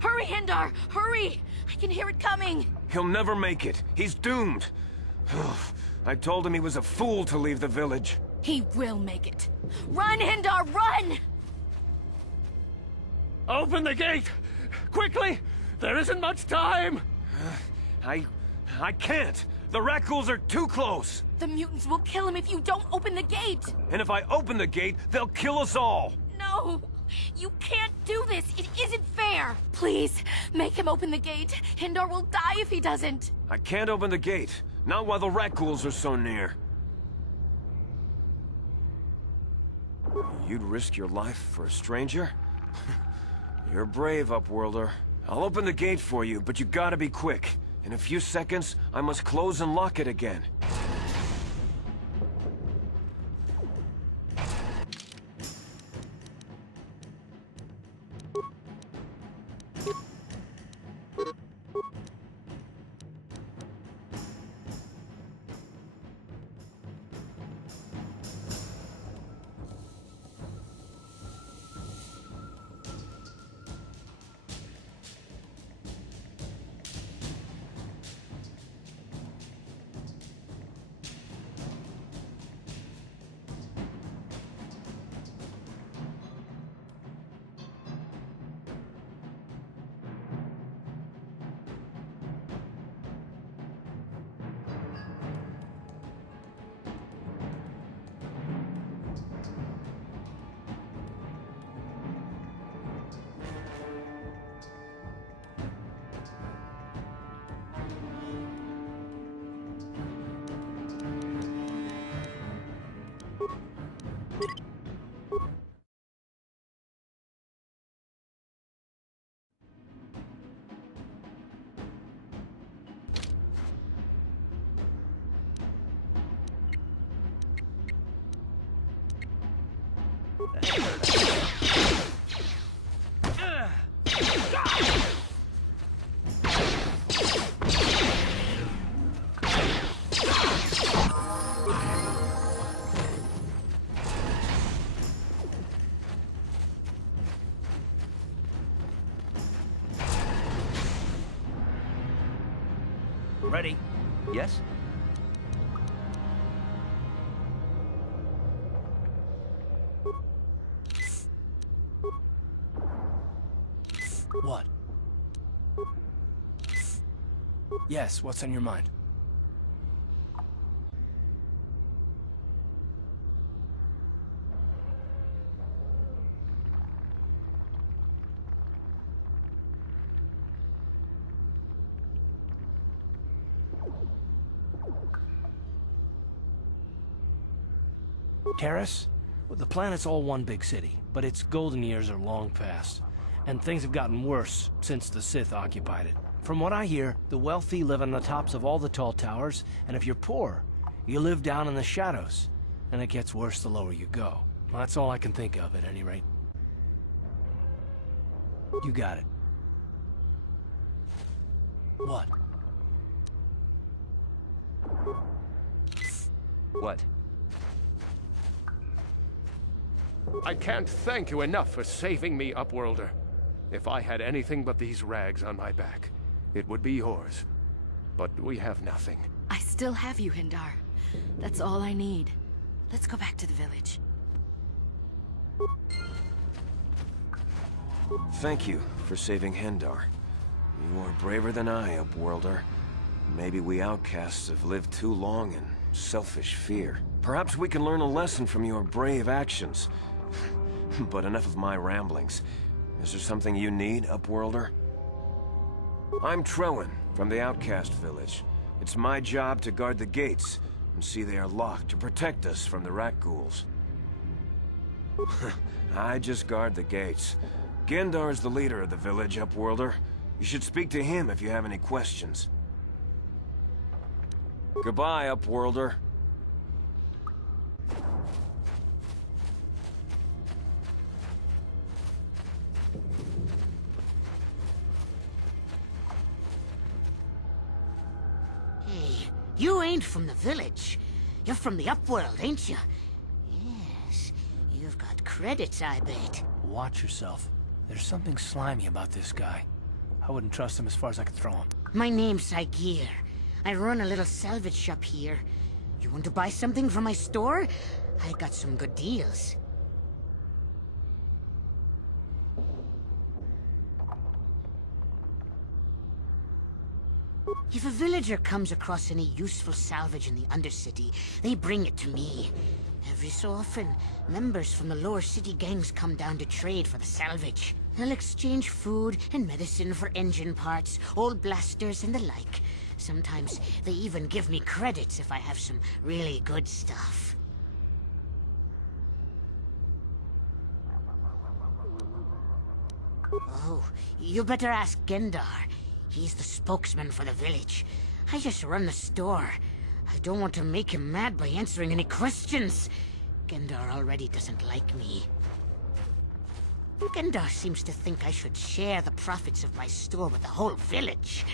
Hurry, Hindar! Hurry! I can hear it coming! He'll never make it. He's doomed. I told him he was a fool to leave the village. He will make it. Run, Hindar, run! Open the gate! Quickly! There isn't much time! I can't. The Rakghouls are too close. The mutants will kill him if you don't open the gate! And if I open the gate, they'll kill us all. No! You can't do this! It isn't fair! Please, make him open the gate. Hindar will die if he doesn't. I can't open the gate. Not while the Rakghouls are so near. You'd risk your life for a stranger? You're brave, Upworlder. I'll open the gate for you, but you gotta be quick. In a few seconds, I must close and lock it again. Ready? Yes? What? Yes, what's on your mind? Terrace? Well, the planet's all one big city, but its golden years are long past. And things have gotten worse since the Sith occupied it. From what I hear, the wealthy live on the tops of all the tall towers, and if you're poor, you live down in the shadows. And it gets worse the lower you go. Well, that's all I can think of, at any rate. You got it. What? What? I can't thank you enough for saving me, Upworlder. If I had anything but these rags on my back, it would be yours. But we have nothing. I still have you, Hindar. That's all I need. Let's go back to the village. Thank you for saving Hendar. You are braver than I, Upworlder. Maybe we outcasts have lived too long in selfish fear. Perhaps we can learn a lesson from your brave actions. But enough of my ramblings. Is there something you need, Upworlder? I'm Trowan, from the Outcast Village. It's my job to guard the gates, and see they are locked to protect us from the rat ghouls. I just guard the gates. Gendar's the leader of the village, Upworlder. You should speak to him if you have any questions. Goodbye, Upworlder. Hey, you ain't from the village. You're from the Upworld, ain't you? Yes, you've got credits, I bet. Watch yourself. There's something slimy about this guy. I wouldn't trust him as far as I could throw him. My name's Saigir. I run a little salvage shop here. You want to buy something from my store? I got some good deals. If a villager comes across any useful salvage in the Undercity, they bring it to me. Every so often, members from the lower city gangs come down to trade for the salvage. They'll exchange food and medicine for engine parts, old blasters and the like. Sometimes they even give me credits if I have some really good stuff. Oh, you better ask Gendar. He's the spokesman for the village. I just run the store. I don't want to make him mad by answering any questions. Gendar already doesn't like me. Gendar seems to think I should share the profits of my store with the whole village.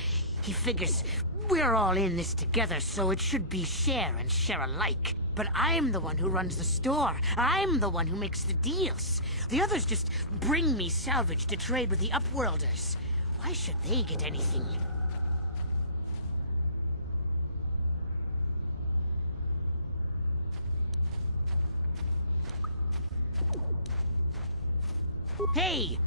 He figures we're all in this together, so it should be share and share alike. But I'm the one who runs the store. I'm the one who makes the deals. The others just bring me salvage to trade with the Upworlders. Why should they get anything? Hey!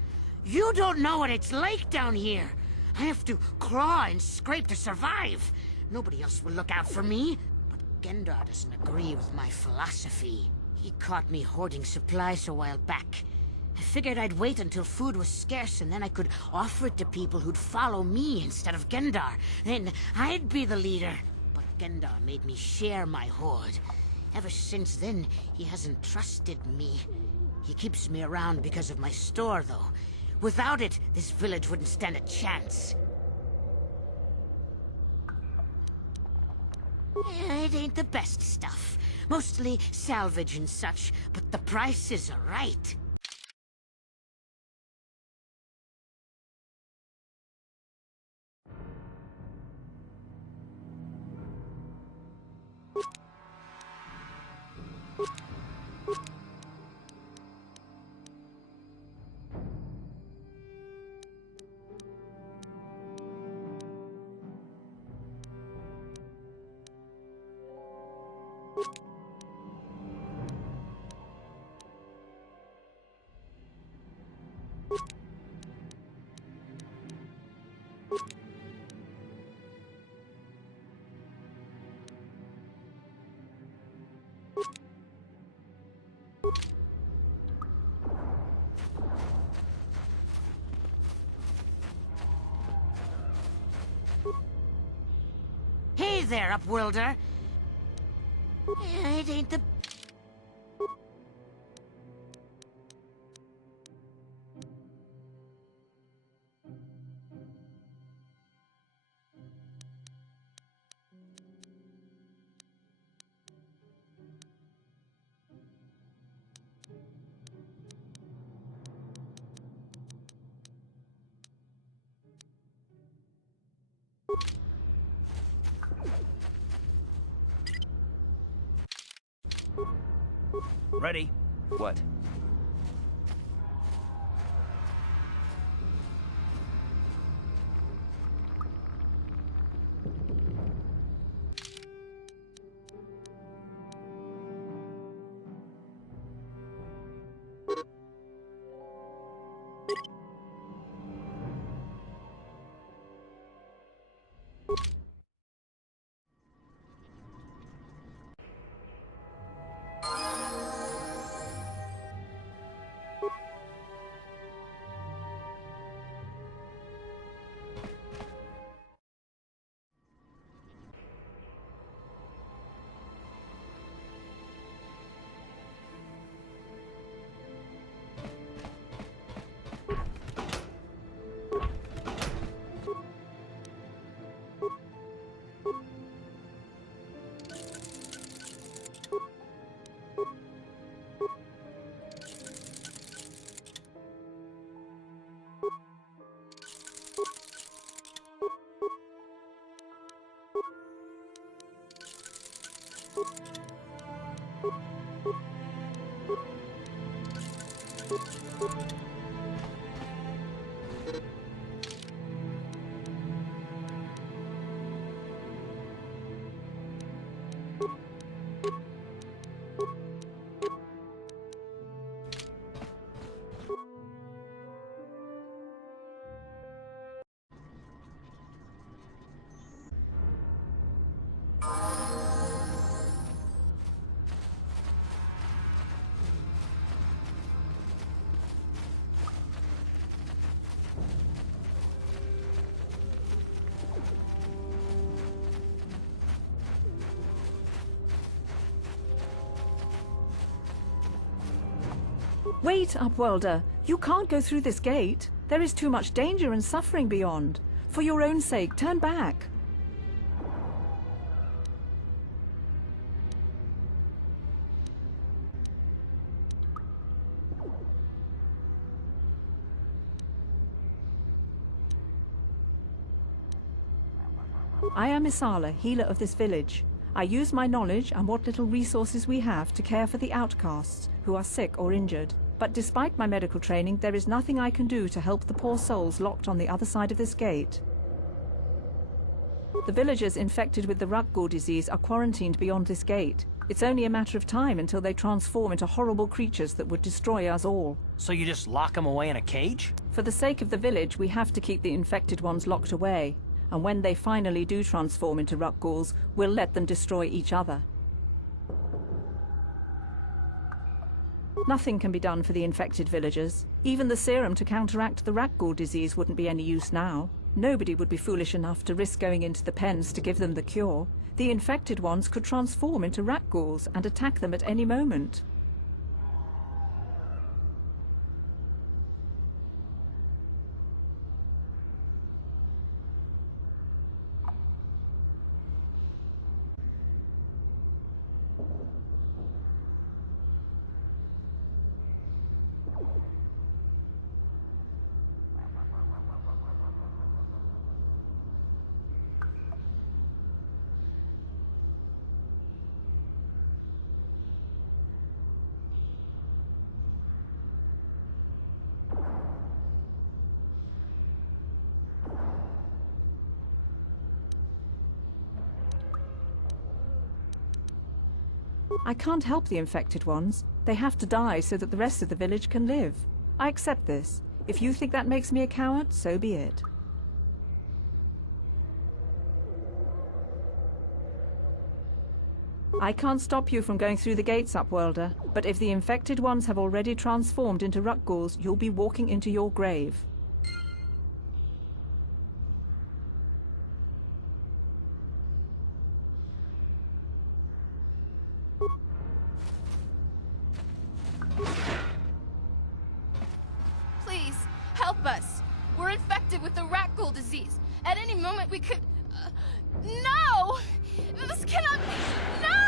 You don't know what it's like down here! I have to claw and scrape to survive! Nobody else will look out for me! But Gendar doesn't agree with my philosophy. He caught me hoarding supplies a while back. I figured I'd wait until food was scarce and then I could offer it to people who'd follow me instead of Gendar. Then I'd be the leader. But Gendar made me share my hoard. Ever since then, he hasn't trusted me. He keeps me around because of my store, though. Without it, this village wouldn't stand a chance. It ain't the best stuff. Mostly salvage and such, but the prices are right. Hey there, Upworlder. It ain't the... Ready? What? Wait, Upworlder. You can't go through this gate. There is too much danger and suffering beyond. For your own sake, turn back. I am Isala, healer of this village. I use my knowledge and what little resources we have to care for the outcasts who are sick or injured. But despite my medical training, there is nothing I can do to help the poor souls locked on the other side of this gate. The villagers infected with the Rukgul disease are quarantined beyond this gate. It's only a matter of time until they transform into horrible creatures that would destroy us all. So you just lock them away in a cage? For the sake of the village, we have to keep the infected ones locked away. And when they finally do transform into Rukguls, we'll let them destroy each other. Nothing can be done for the infected villagers. Even the serum to counteract the Rukgul disease wouldn't be any use now. Nobody would be foolish enough to risk going into the pens to give them the cure. The infected ones could transform into Rukguls and attack them at any moment. I can't help the infected ones. They have to die so that the rest of the village can live. I accept this. If you think that makes me a coward, so be it. I can't stop you from going through the gates, Upworlder, but if the infected ones have already transformed into Rukguls, you'll be walking into your grave. Please, help us. We're infected with the Rukgul disease. At any moment we could... no! This cannot be... No!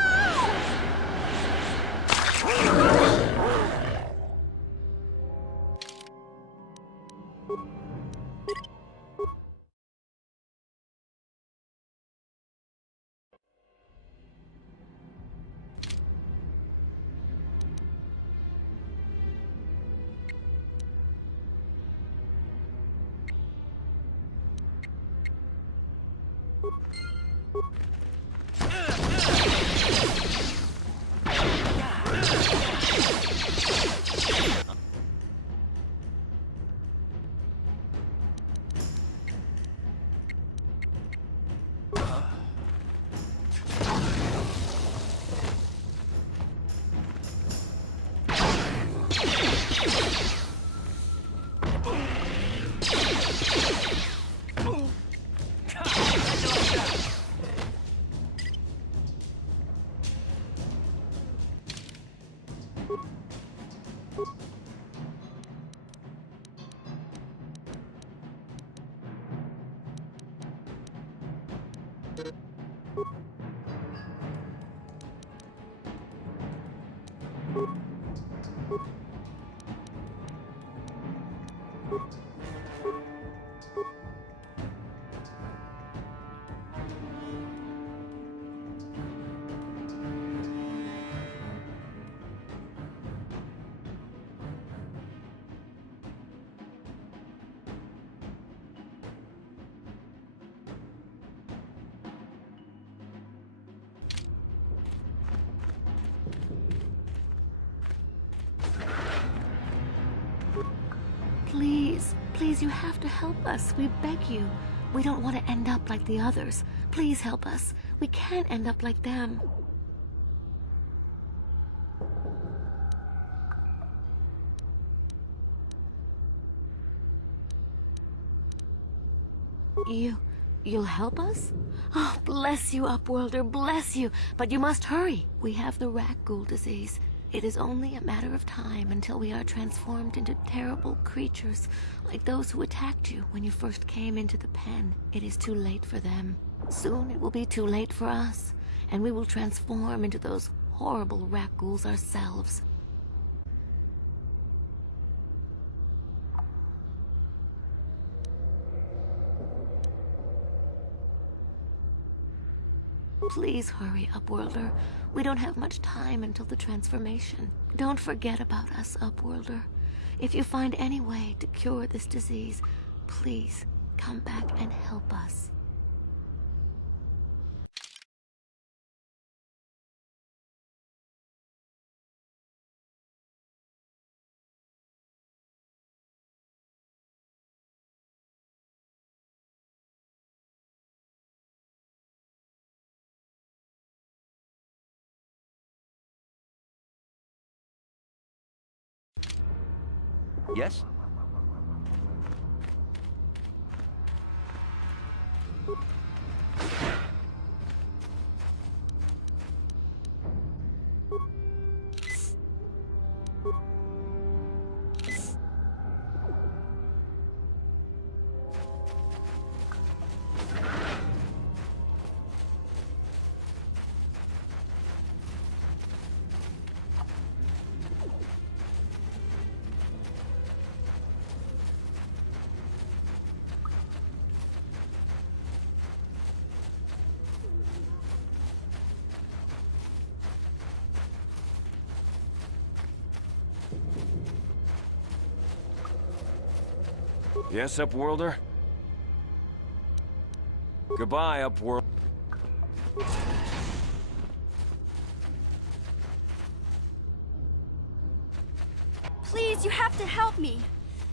Please, please, you have to help us. We beg you. We don't want to end up like the others. Please help us. We can't end up like them. You'll help us? Oh, bless you, Upworlder, bless you. But you must hurry. We have the rat ghoul disease. It is only a matter of time until we are transformed into terrible creatures, like those who attacked you when you first came into the pen. It is too late for them. Soon it will be too late for us, and we will transform into those horrible rat ghouls ourselves. Please hurry, Upworlder. We don't have much time until the transformation. Don't forget about us, Upworlder. If you find any way to cure this disease, please come back and help us. Yes? Yes, Upworlder? Goodbye, Upworld. Please, you have to help me.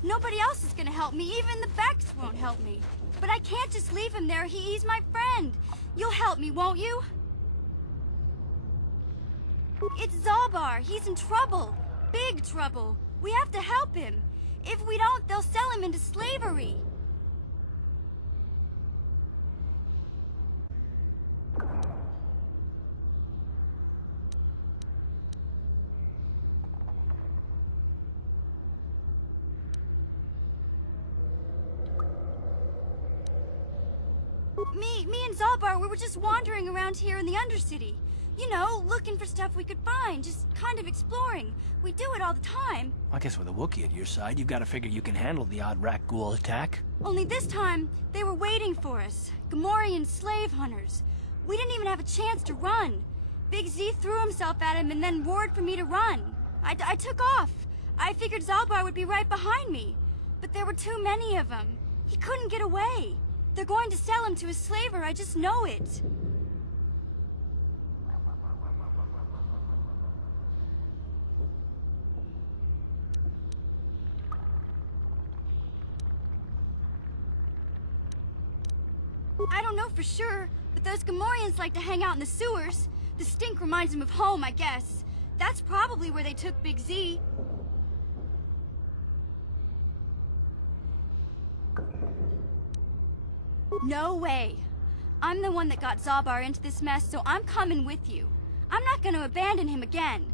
Nobody else is gonna help me. Even the Becks won't help me. But I can't just leave him there. He's my friend. You'll help me, won't you? It's Zalbar. He's in trouble. Big trouble. We have to help him. If we don't, they'll sell him into slavery. Me and Zalbar, we were just wandering around here in the Undercity. You know, looking for stuff we could find, just kind of exploring. We do it all the time. I guess with a Wookiee at your side, you've got to figure you can handle the odd rat ghoul attack. Only this time, they were waiting for us. Gamorrean slave hunters. We didn't even have a chance to run. Big Z threw himself at him and then roared for me to run. I took off. I figured Zalbar would be right behind me. But there were too many of them. He couldn't get away. They're going to sell him to a slaver, I just know it. I don't know for sure, but those Gamorreans like to hang out in the sewers. The stink reminds them of home, I guess. That's probably where they took Big Z. No way. I'm the one that got Zalbar into this mess, so I'm coming with you. I'm not gonna abandon him again.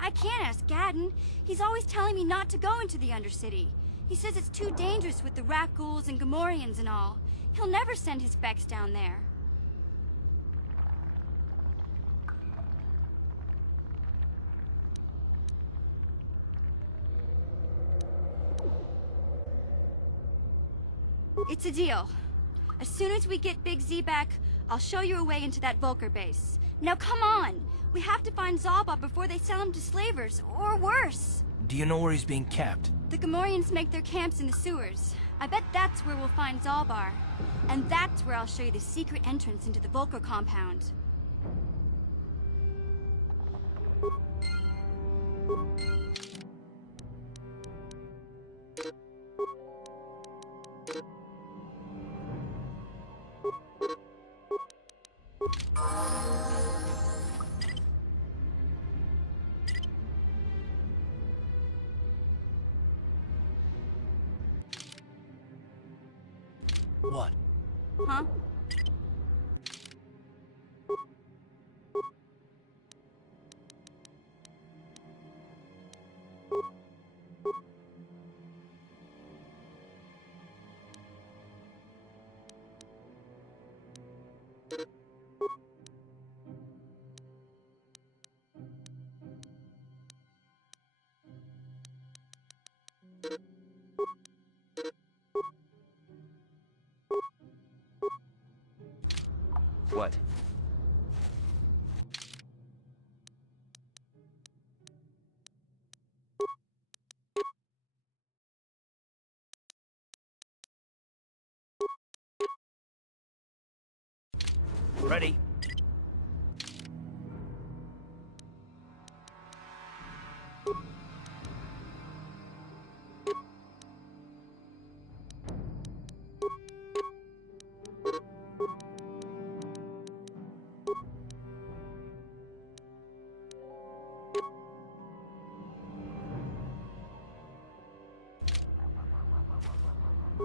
I can't ask Gadden. He's always telling me not to go into the Undercity. He says it's too dangerous with the rat ghouls and Gamorreans and all. He'll never send his Becks down there. It's a deal. As soon as we get Big Z back, I'll show you a way into that Vulcar base. Now come on! We have to find Zalbar before they sell him to slavers, or worse. Do you know where he's being kept? The Gamorreans make their camps in the sewers. I bet that's where we'll find Zalbar. And that's where I'll show you the secret entrance into the Vulcar compound. What? Huh? What? Ready?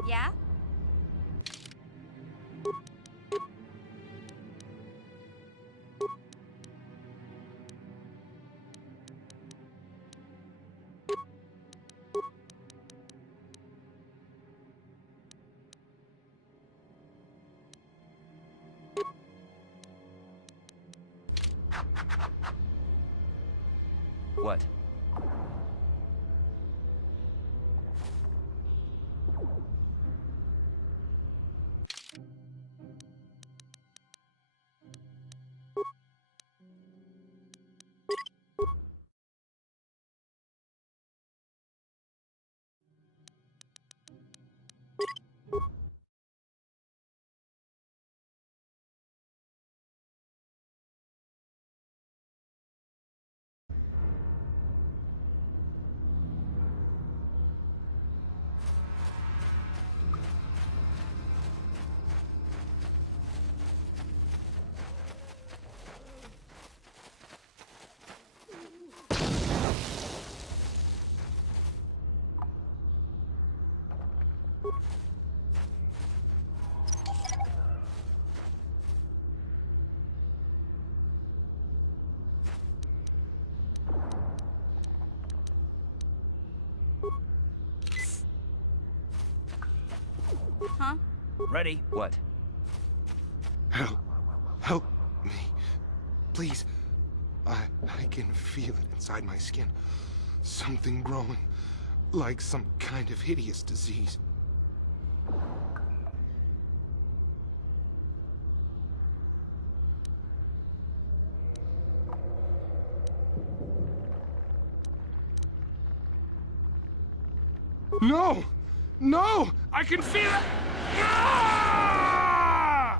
Yeah? What? Huh? Ready? What? Help me. Please. I can feel it inside my skin. Something growing. Like some kind of hideous disease. No! No! I can feel it! Ah!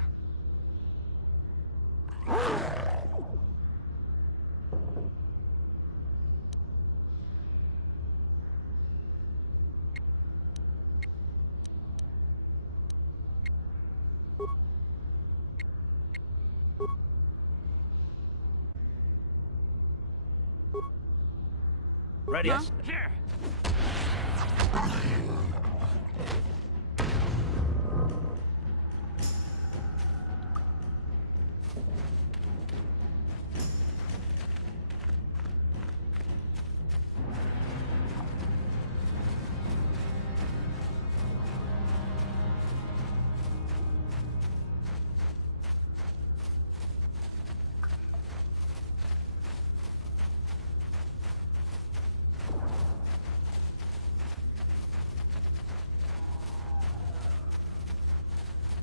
Ready? Huh? Here.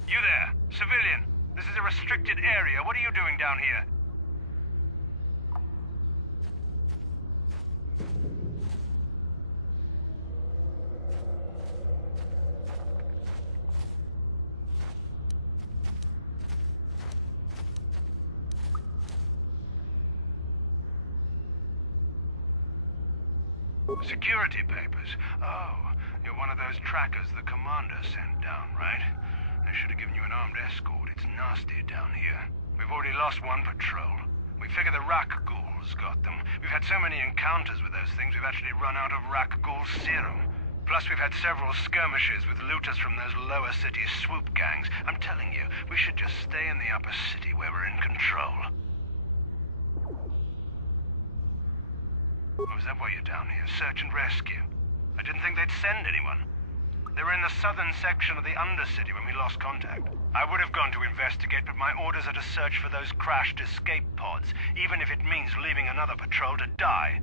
You there, civilian. This is a restricted area. What are you doing down here? Security papers? Oh, you're one of those trackers the commander sent down, right? They should have given you an armed escort. It's nasty down here. We've already lost one patrol. We figure the Rak ghouls got them. We've had so many encounters with those things, we've actually run out of Rak ghoul serum. Plus, we've had several skirmishes with looters from those lower city swoop gangs. I'm telling you, we should just stay in the upper city where we're in control. Oh, is that why you're down here? Search and rescue? I didn't think they'd send anyone. They were in the southern section of the Undercity when we lost contact. I would have gone to investigate, but my orders are to search for those crashed escape pods, even if it means leaving another patrol to die.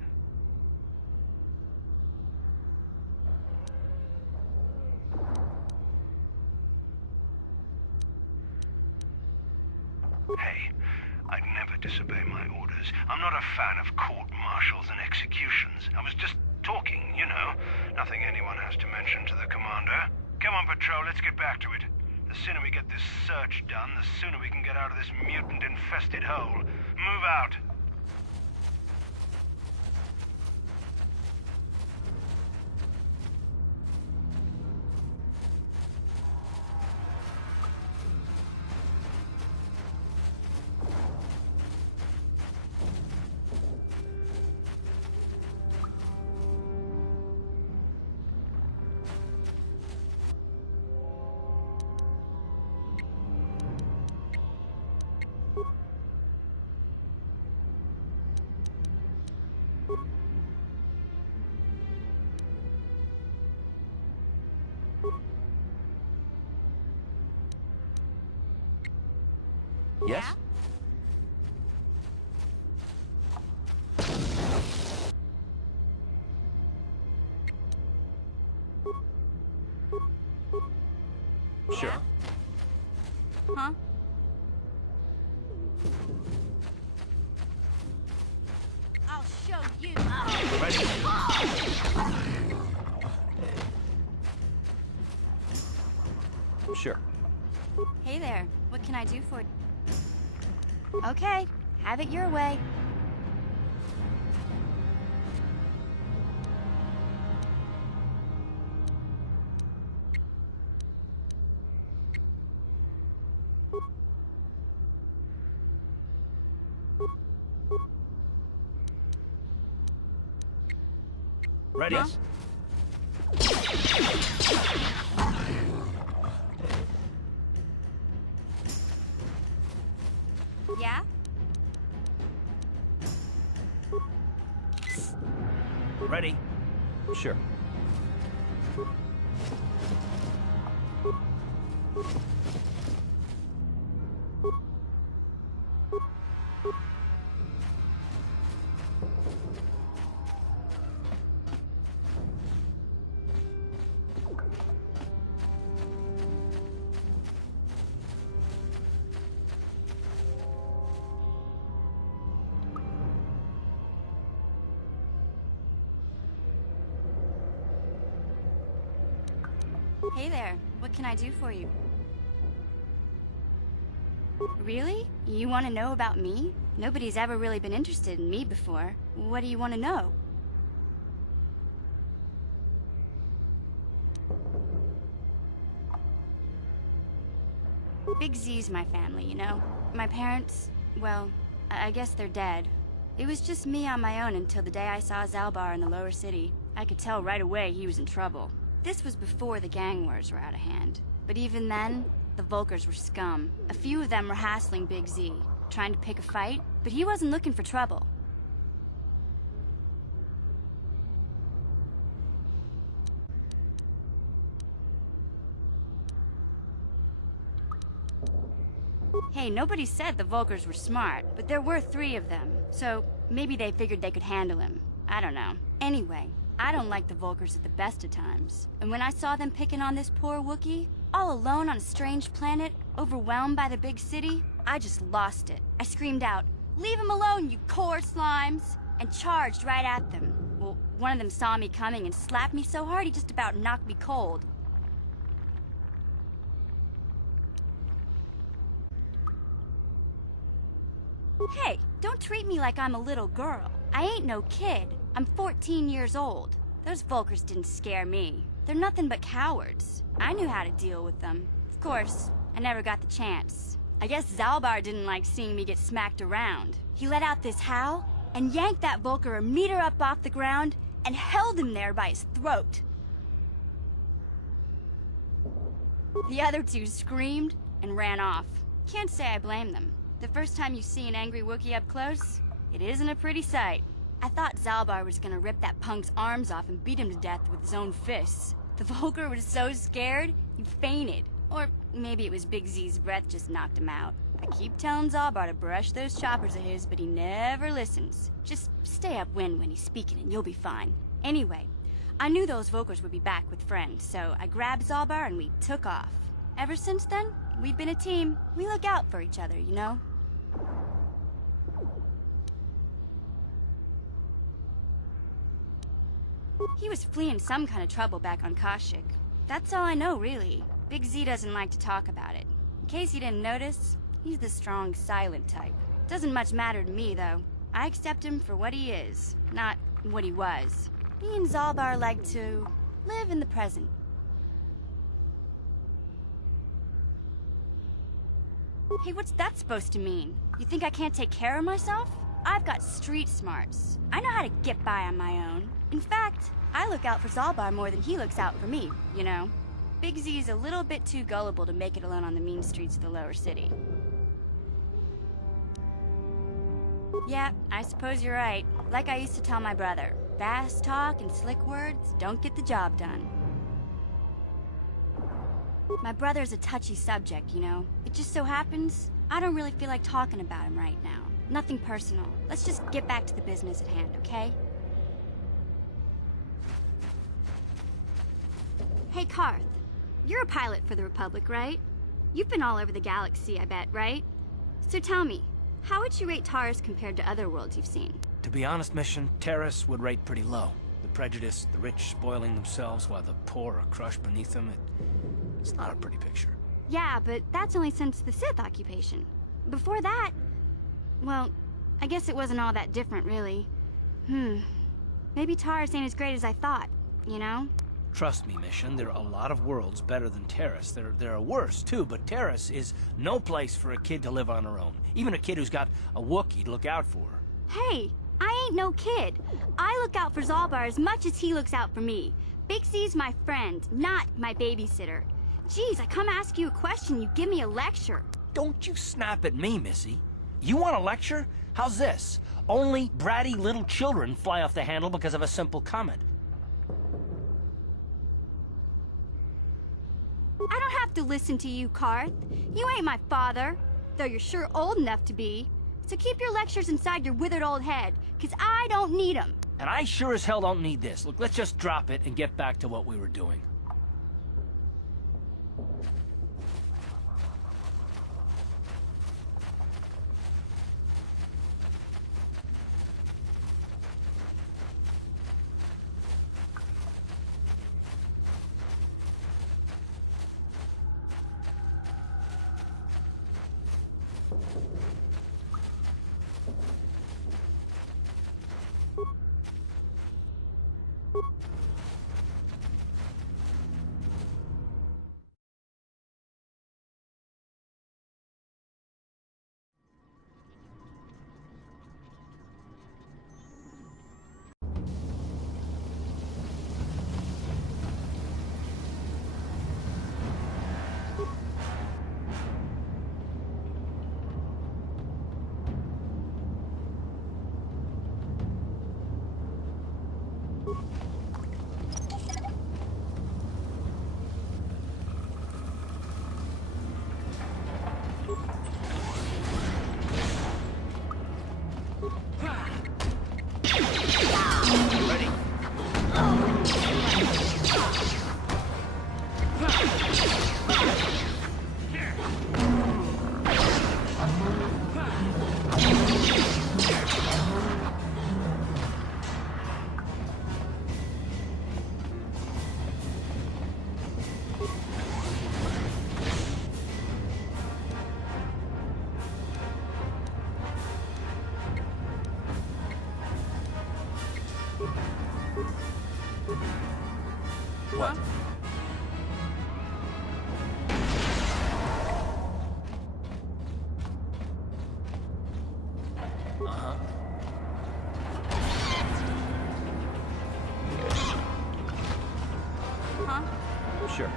Hey, I'd never disobey my orders. I'm not a fan of court-martials and executions. I was just talking, you know. Nothing anyone has to mention to the commander. Come on, Patrol, let's get back to it. The sooner we get this search done, the sooner we can get out of this mutant-infested hole. Move out. Yes? Sure. Huh? I'll show you. Sure. Hey there. What can I do for you? Okay, have it your way. Ready? Huh? Yeah? Ready? Sure. Hey there. What can I do for you? Really? You want to know about me? Nobody's ever really been interested in me before. What do you want to know? Big Z's my family, you know? My parents, well, I guess they're dead. It was just me on my own until the day I saw Zalbar in the lower city. I could tell right away he was in trouble. This was before the gang wars were out of hand. But even then, the Volkers were scum. A few of them were hassling Big Z, trying to pick a fight, but he wasn't looking for trouble. Hey, nobody said the Volkers were smart, but there were 3 of them, so maybe they figured they could handle him. I don't know. Anyway, I don't like the Volkers at the best of times. And when I saw them picking on this poor Wookiee, all alone on a strange planet, overwhelmed by the big city, I just lost it. I screamed out, "Leave him alone, you core slimes!" and charged right at them. Well, one of them saw me coming and slapped me so hard he just about knocked me cold. Hey, don't treat me like I'm a little girl. I ain't no kid. I'm 14 years old. Those Volkers didn't scare me. They're nothing but cowards. I knew how to deal with them. Of course, I never got the chance. I guess Zalbar didn't like seeing me get smacked around. He let out this howl and yanked that Volker a meter up off the ground and held him there by his throat. The other two screamed and ran off. Can't say I blame them. The first time you see an angry Wookiee up close, it isn't a pretty sight. I thought Zalbar was gonna rip that punk's arms off and beat him to death with his own fists. The Volker was so scared, he fainted. Or maybe it was Big Z's breath just knocked him out. I keep telling Zalbar to brush those choppers of his, but he never listens. Just stay upwind when he's speaking and you'll be fine. Anyway, I knew those Volkers would be back with friends, so I grabbed Zalbar and we took off. Ever since then, we've been a team. We look out for each other, you know? He was fleeing some kind of trouble back on Kashyyyk. That's all I know, really. Big Z doesn't like to talk about it. In case you didn't notice, he's the strong, silent type. Doesn't much matter to me, though. I accept him for what he is, not what he was. Me and Zalbar like to live in the present. Hey, what's that supposed to mean? You think I can't take care of myself? I've got street smarts. I know how to get by on my own. In fact, I look out for Zalbar more than he looks out for me, you know? Big Z's a little bit too gullible to make it alone on the mean streets of the lower city. Yeah, I suppose you're right. Like I used to tell my brother, fast talk and slick words don't get the job done. My brother's a touchy subject, you know? It just so happens, I don't really feel like talking about him right now. Nothing personal. Let's just get back to the business at hand, okay? Hey, Karth. You're a pilot for the Republic, right? You've been all over the galaxy, I bet, right? So tell me, how would you rate Taurus compared to other worlds you've seen? To be honest, Mission, Terrace would rate pretty low. The prejudice, the rich spoiling themselves while the poor are crushed beneath them, it's not a pretty picture. Yeah, but that's only since the Sith occupation. Before that, well, I guess it wasn't all that different, really. Maybe Taurus ain't as great as I thought, you know? Trust me, Mission, there are a lot of worlds better than Terrace. There are worse, too, but Terrace is no place for a kid to live on her own. Even a kid who's got a Wookiee to look out for her. Hey, I ain't no kid. I look out for Zalbar as much as he looks out for me. Big Z's my friend, not my babysitter. Jeez, I come ask you a question, you give me a lecture. Don't you snap at me, Missy. You want a lecture? How's this? Only bratty little children fly off the handle because of a simple comment. I don't have to listen to you, Karth. You ain't my father, though you're sure old enough to be. So keep your lectures inside your withered old head, 'cause I don't need 'em. And I sure as hell don't need this. Look, let's just drop it and get back to what we were doing. What? Uh-huh. Huh? Sure.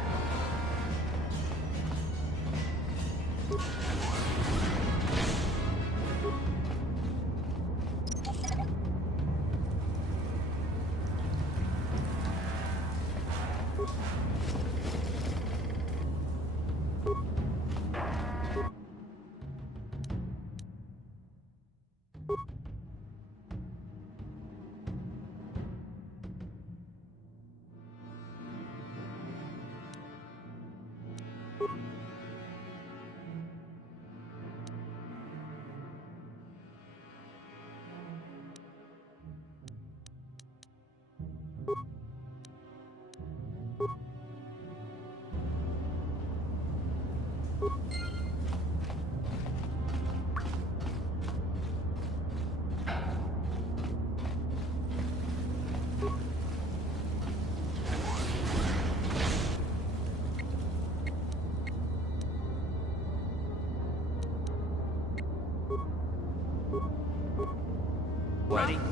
Ready?